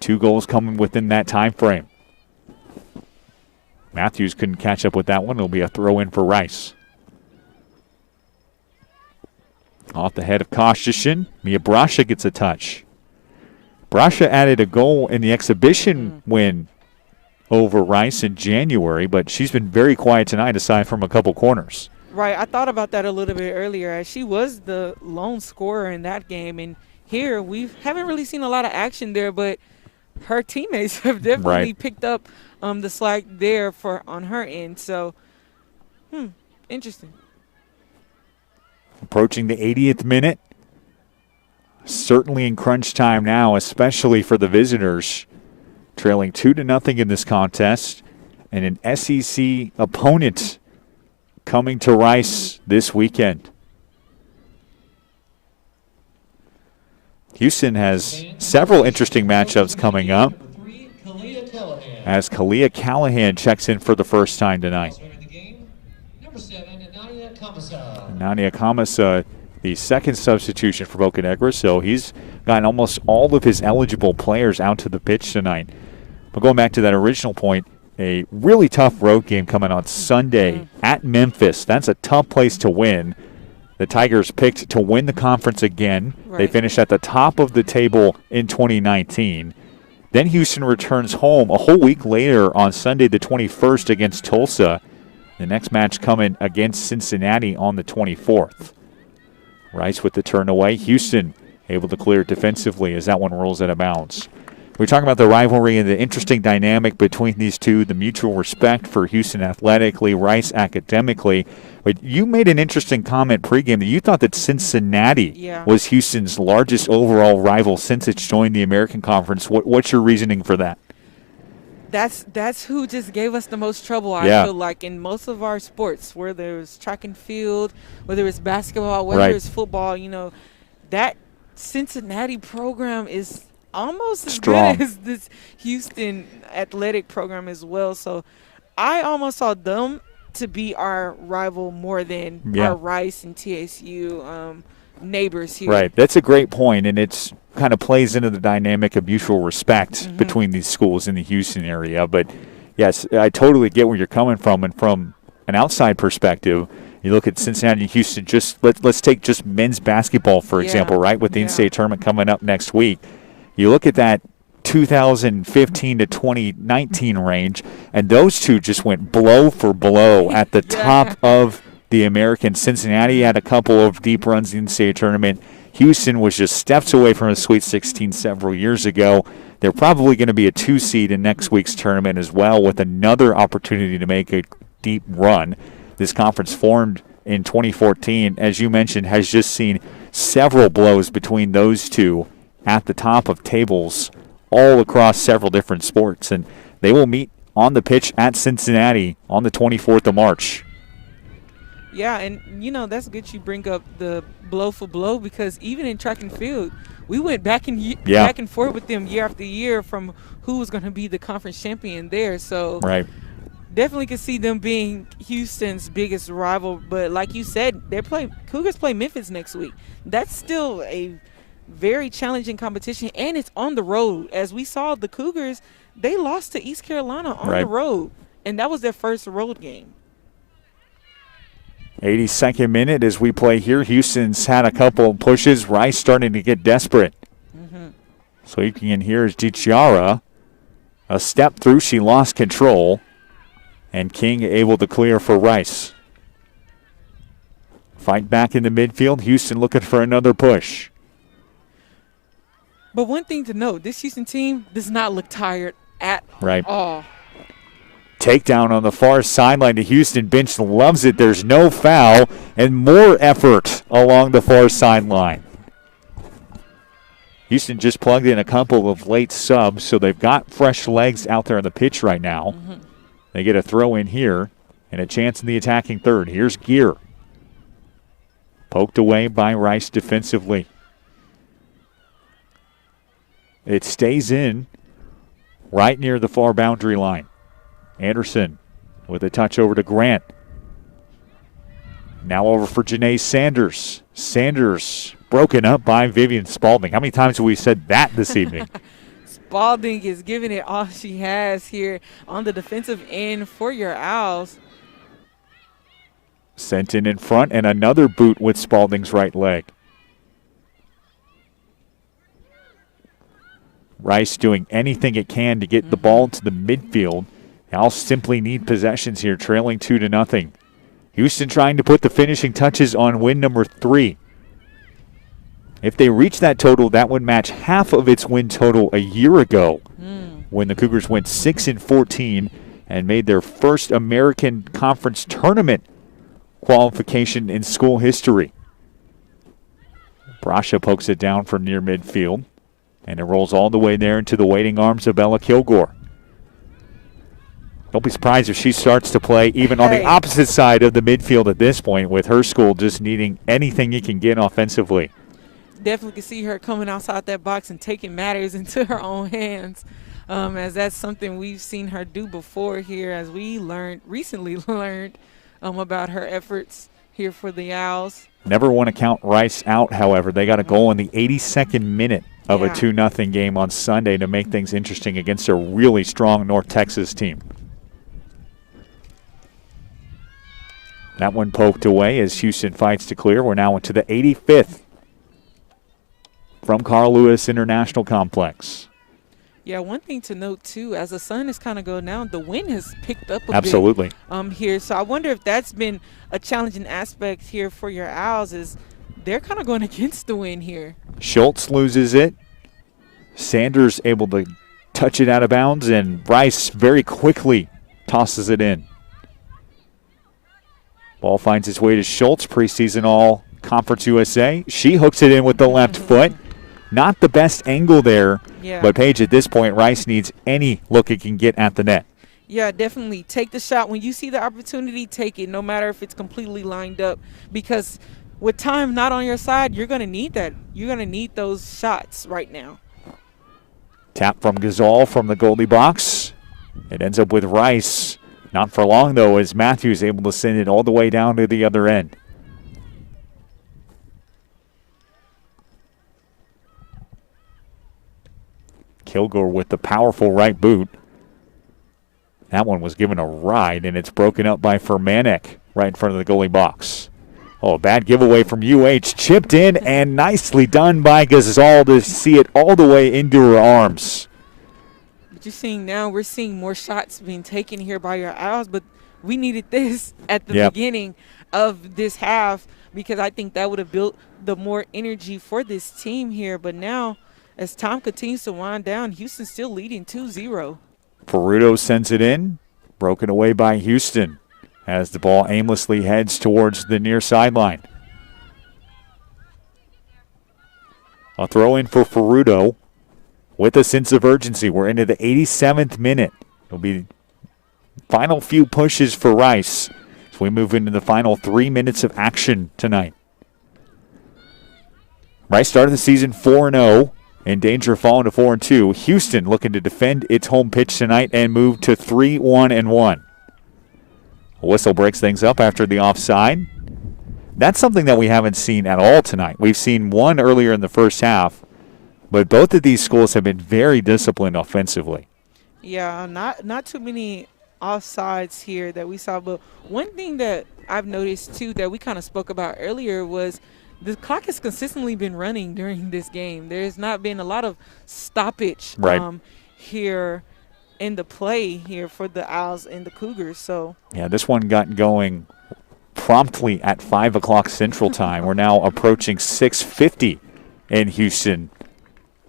2 goals coming within that time frame. Matthews couldn't catch up with that one. It'll be a throw-in for Rice. Off the head of Kostishin, Mia Brasha gets a touch. Brasha added a goal in the exhibition win over Rice in January, but she's been very quiet tonight aside from a couple corners. Right, I thought about that a little bit earlier. As she was the lone scorer in that game, and here we haven't really seen a lot of action there, but her teammates have definitely picked up the slack there on her end. So, interesting. Approaching the 80th minute. Certainly in crunch time now, especially for the visitors. Trailing 2-0 in this contest. And an SEC opponent coming to Rice this weekend. Houston has several interesting matchups coming up as Kalia Callahan checks in for the first time tonight. Nania Kamasa, the second substitution for Boca Negra, so he's gotten almost all of his eligible players out to the pitch tonight. But going back to that original point, a really tough road game coming on Sunday at Memphis. That's a tough place to win. The Tigers picked to win the conference again. Right. They finished at the top of the table in 2019. Then Houston returns home a whole week later on Sunday the 21st against Tulsa. The next match coming against Cincinnati on the 24th. Rice with the turn away. Houston able to clear it defensively as that one rolls out of bounds. We're talking about the rivalry and the interesting dynamic between these two, the mutual respect for Houston athletically, Rice academically. But you made an interesting comment pregame that you thought that Cincinnati was Houston's largest overall rival since it's joined the American Conference. What's your reasoning for that? That's who just gave us the most trouble, I feel like, in most of our sports, whether it's track and field, whether it's basketball, whether it's football. That Cincinnati program is almost as good as this Houston athletic program as well. So I almost saw them to be our rival more than our Rice and TSU neighbors here. Right. That's a great point, and it's kind of plays into the dynamic of mutual respect between these schools in the Houston area. But, yes, I totally get where you're coming from. And from an outside perspective, you look at Cincinnati and Houston, just let's take just men's basketball, for example, right, with the in-state tournament coming up next week. You look at that 2015 to 2019 range, and those two just went blow for blow at the top of the American. Cincinnati had a couple of deep runs in the in-state tournament. Houston was just steps away from a Sweet 16 several years ago. They're probably going to be a 2 seed in next week's tournament as well, with another opportunity to make a deep run. This conference formed in 2014, as you mentioned, has just seen several blows between those two at the top of tables all across several different sports. And they will meet on the pitch at Cincinnati on the 24th of March. Yeah, and, that's good you bring up the blow for blow, because even in track and field, we went back and forth with them year after year from who was going to be the conference champion there. So right. Definitely could see them being Houston's biggest rival. But like you said, Cougars play Memphis next week. That's still a very challenging competition, and it's on the road. As we saw, the Cougars, they lost to East Carolina on the road, and that was their first road game. 82nd minute as we play here. Houston's had a couple of pushes. Rice starting to get desperate. So you can hear is DiChiara. A step through, she lost control. And King able to clear for Rice. Fight back in the midfield. Houston looking for another push. But one thing to note, this Houston team does not look tired at all. Takedown on the far sideline to Houston. Bench loves it. There's no foul, and more effort along the far sideline. Houston just plugged in a couple of late subs, so they've got fresh legs out there on the pitch right now. They get a throw in here and a chance in the attacking third. Here's Gear. Poked away by Rice defensively. It stays in right near the far boundary line. Anderson with a touch over to Grant. Now over for Janae Sanders. Sanders broken up by Vivian Spalding. How many times have we said that this evening? Spalding is giving it all she has here on the defensive end for your Owls. Sent in front, and another boot with Spalding's right leg. Rice doing anything it can to get the ball to the midfield. Owls simply need possessions here, trailing 2-0. Houston trying to put the finishing touches on win number 3. If they reach that total, that would match half of its win total a year ago when the Cougars went 6-14 and made their first American Conference tournament qualification in school history. Brasha pokes it down from near midfield, and it rolls all the way there into the waiting arms of Bella Kilgore. Don't be surprised if she starts to play even on the opposite side of the midfield at this point, with her school just needing anything you can get offensively. Definitely can see her coming outside that box and taking matters into her own hands, as that's something we've seen her do before here, as we recently learned about her efforts here for the Owls. Never want to count Rice out, however. They got a goal in the 82nd minute of a 2-0 game on Sunday to make things interesting against a really strong North Texas team. That one poked away as Houston fights to clear. We're now into the 85th from Carl Lewis International Complex. Yeah, one thing to note, too, as the sun is kind of going down, the wind has picked up a Absolutely. bit here. So I wonder if that's been a challenging aspect here for your Owls, is they're kind of going against the wind here. Schultz loses it. Sanders able to touch it out of bounds, and Rice very quickly tosses it in. Ball finds its way to Schultz, preseason all Conference USA. She hooks it in with the left foot. Not the best angle there, but Paige, at this point, Rice needs any look it can get at the net. Yeah, definitely. Take the shot. When you see the opportunity, take it, no matter if it's completely lined up, because with time not on your side, you're going to need that. You're going to need those shots right now. Tap from Gasol from the goalie box. It ends up with Rice. Not for long, though, as Matthews able to send it all the way down to the other end. Kilgore with the powerful right boot. That one was given a ride, and it's broken up by Fermanek right in front of the goalie box. Oh, a bad giveaway from UH. Chipped in and nicely done by Gasol to see it all the way into her arms. But you're seeing now, we're seeing more shots being taken here by your Owls, but we needed this at the beginning of this half. because I think that would have built the more energy for this team here. But now, as time continues to wind down, Houston's still leading 2-0. Ferrudo sends it in, broken away by Houston as the ball aimlessly heads towards the near sideline. A throw in for Ferrudo with a sense of urgency. We're into the 87th minute. It'll be final few pushes for Rice as we move into the final 3 minutes of action tonight. Rice started the season 4-0, in danger of falling to 4-2. Houston looking to defend its home pitch tonight and move to 3-1-1. A whistle breaks things up after the offside. That's something that we haven't seen at all tonight. We've seen one earlier in the first half, but both of these schools have been very disciplined offensively. Yeah, not too many offsides here that we saw. But one thing that I've noticed, too, that we kind of spoke about earlier was the clock has consistently been running during this game. There's not been a lot of stoppage here in the play here for the Owls and the Cougars. So yeah, this one got going promptly at 5 o'clock Central Time. We're now approaching 6:50 in Houston,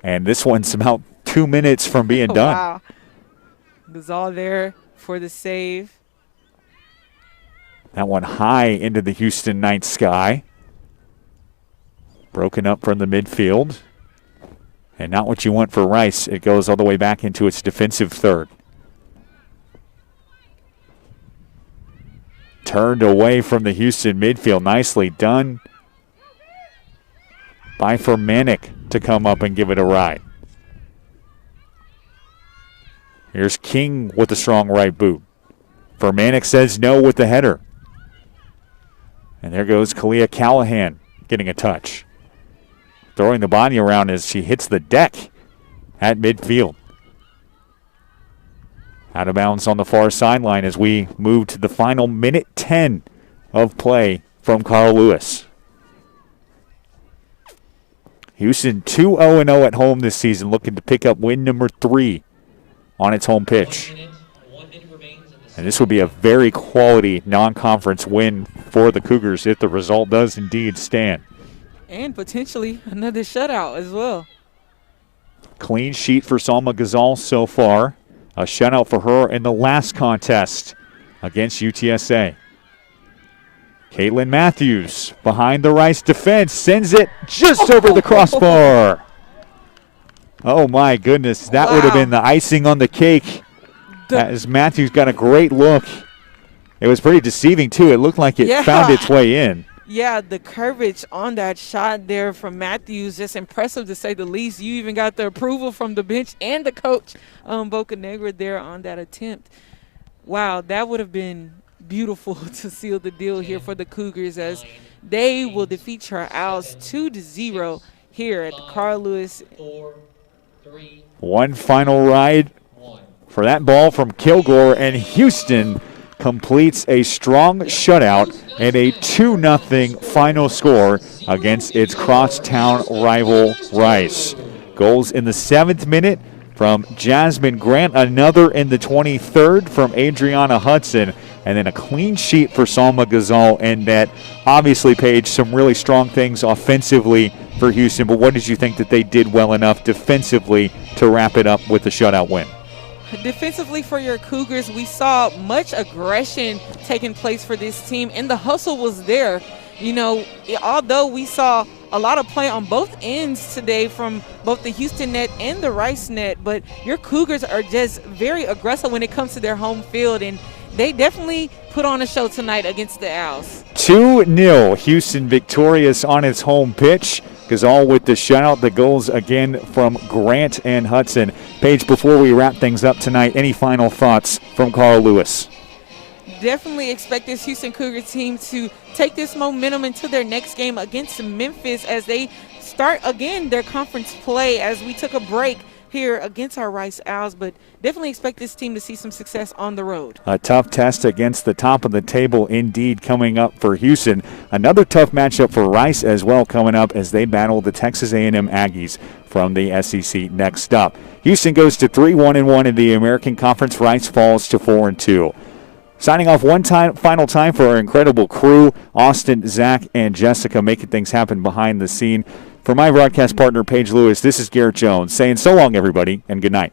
and this one's about 2 minutes from being done. Wow. Gazal there for the save. That one high into the Houston night sky. Broken up from the midfield. And not what you want for Rice. It goes all the way back into its defensive third. Turned away from the Houston midfield. Nicely done by Fermanik to come up and give it a ride. Here's King with a strong right boot. Fermanik says no with the header. And there goes Kalia Callahan getting a touch. Throwing the body around as she hits the deck at midfield. Out of bounds on the far sideline as we move to the final minute 10 of play from Carl Lewis. Houston 2-0-0 at home this season, looking to pick up win number 3 on its home pitch. And this would be a very quality non-conference win for the Cougars if the result does indeed stand. And potentially another shutout as well. Clean sheet for Salma Ghazal so far. A shutout for her in the last contest against UTSA. Caitlin Matthews behind the Rice defense sends it just over the crossbar. Oh my goodness, that would have been the icing on the cake as Matthews got a great look. It was pretty deceiving too. It looked like it found its way in. Yeah, the courage on that shot there from Matthews, just impressive to say the least. You even got the approval from the bench and the coach, Bocanegra, there on that attempt. Wow, that would have been beautiful to seal the deal here for the Cougars as they will defeat our Owls 2-0 here at the Carl Lewis. One final ride for that ball from Kilgore, and Houston completes a strong shutout and a 2-0 final score against its crosstown rival Rice. Goals in the 7th minute from Jasmine Grant, another in the 23rd from Adriana Hudson, and then a clean sheet for Salma Ghazal and net. Obviously, Paige, some really strong things offensively for Houston, but what did you think that they did well enough defensively to wrap it up with the shutout win? Defensively for your Cougars, we saw much aggression taking place for this team, and the hustle was there. You know, although we saw a lot of play on both ends today from both the Houston net and the Rice net, but your Cougars are just very aggressive when it comes to their home field, and they definitely put on a show tonight against the Owls. 2-0, Houston victorious on its home pitch. Ghazal with the shutout. The goals again from Grant and Hudson. Paige, before we wrap things up tonight, any final thoughts from Carl Lewis? Definitely expect this Houston Cougar team to take this momentum into their next game against Memphis as they start again their conference play as we took a break here against our Rice Owls, but definitely expect this team to see some success on the road. A tough test against the top of the table indeed coming up for Houston. Another tough matchup for Rice as well coming up as they battle the Texas A&M Aggies from the SEC next up. Houston goes to 3-1-1 in the American Conference. Rice falls to 4-2. Signing off final time for our incredible crew, Austin, Zach, and Jessica, making things happen behind the scene. For my broadcast partner, Paige Lewis, this is Garrett Jones saying so long, everybody, and good night.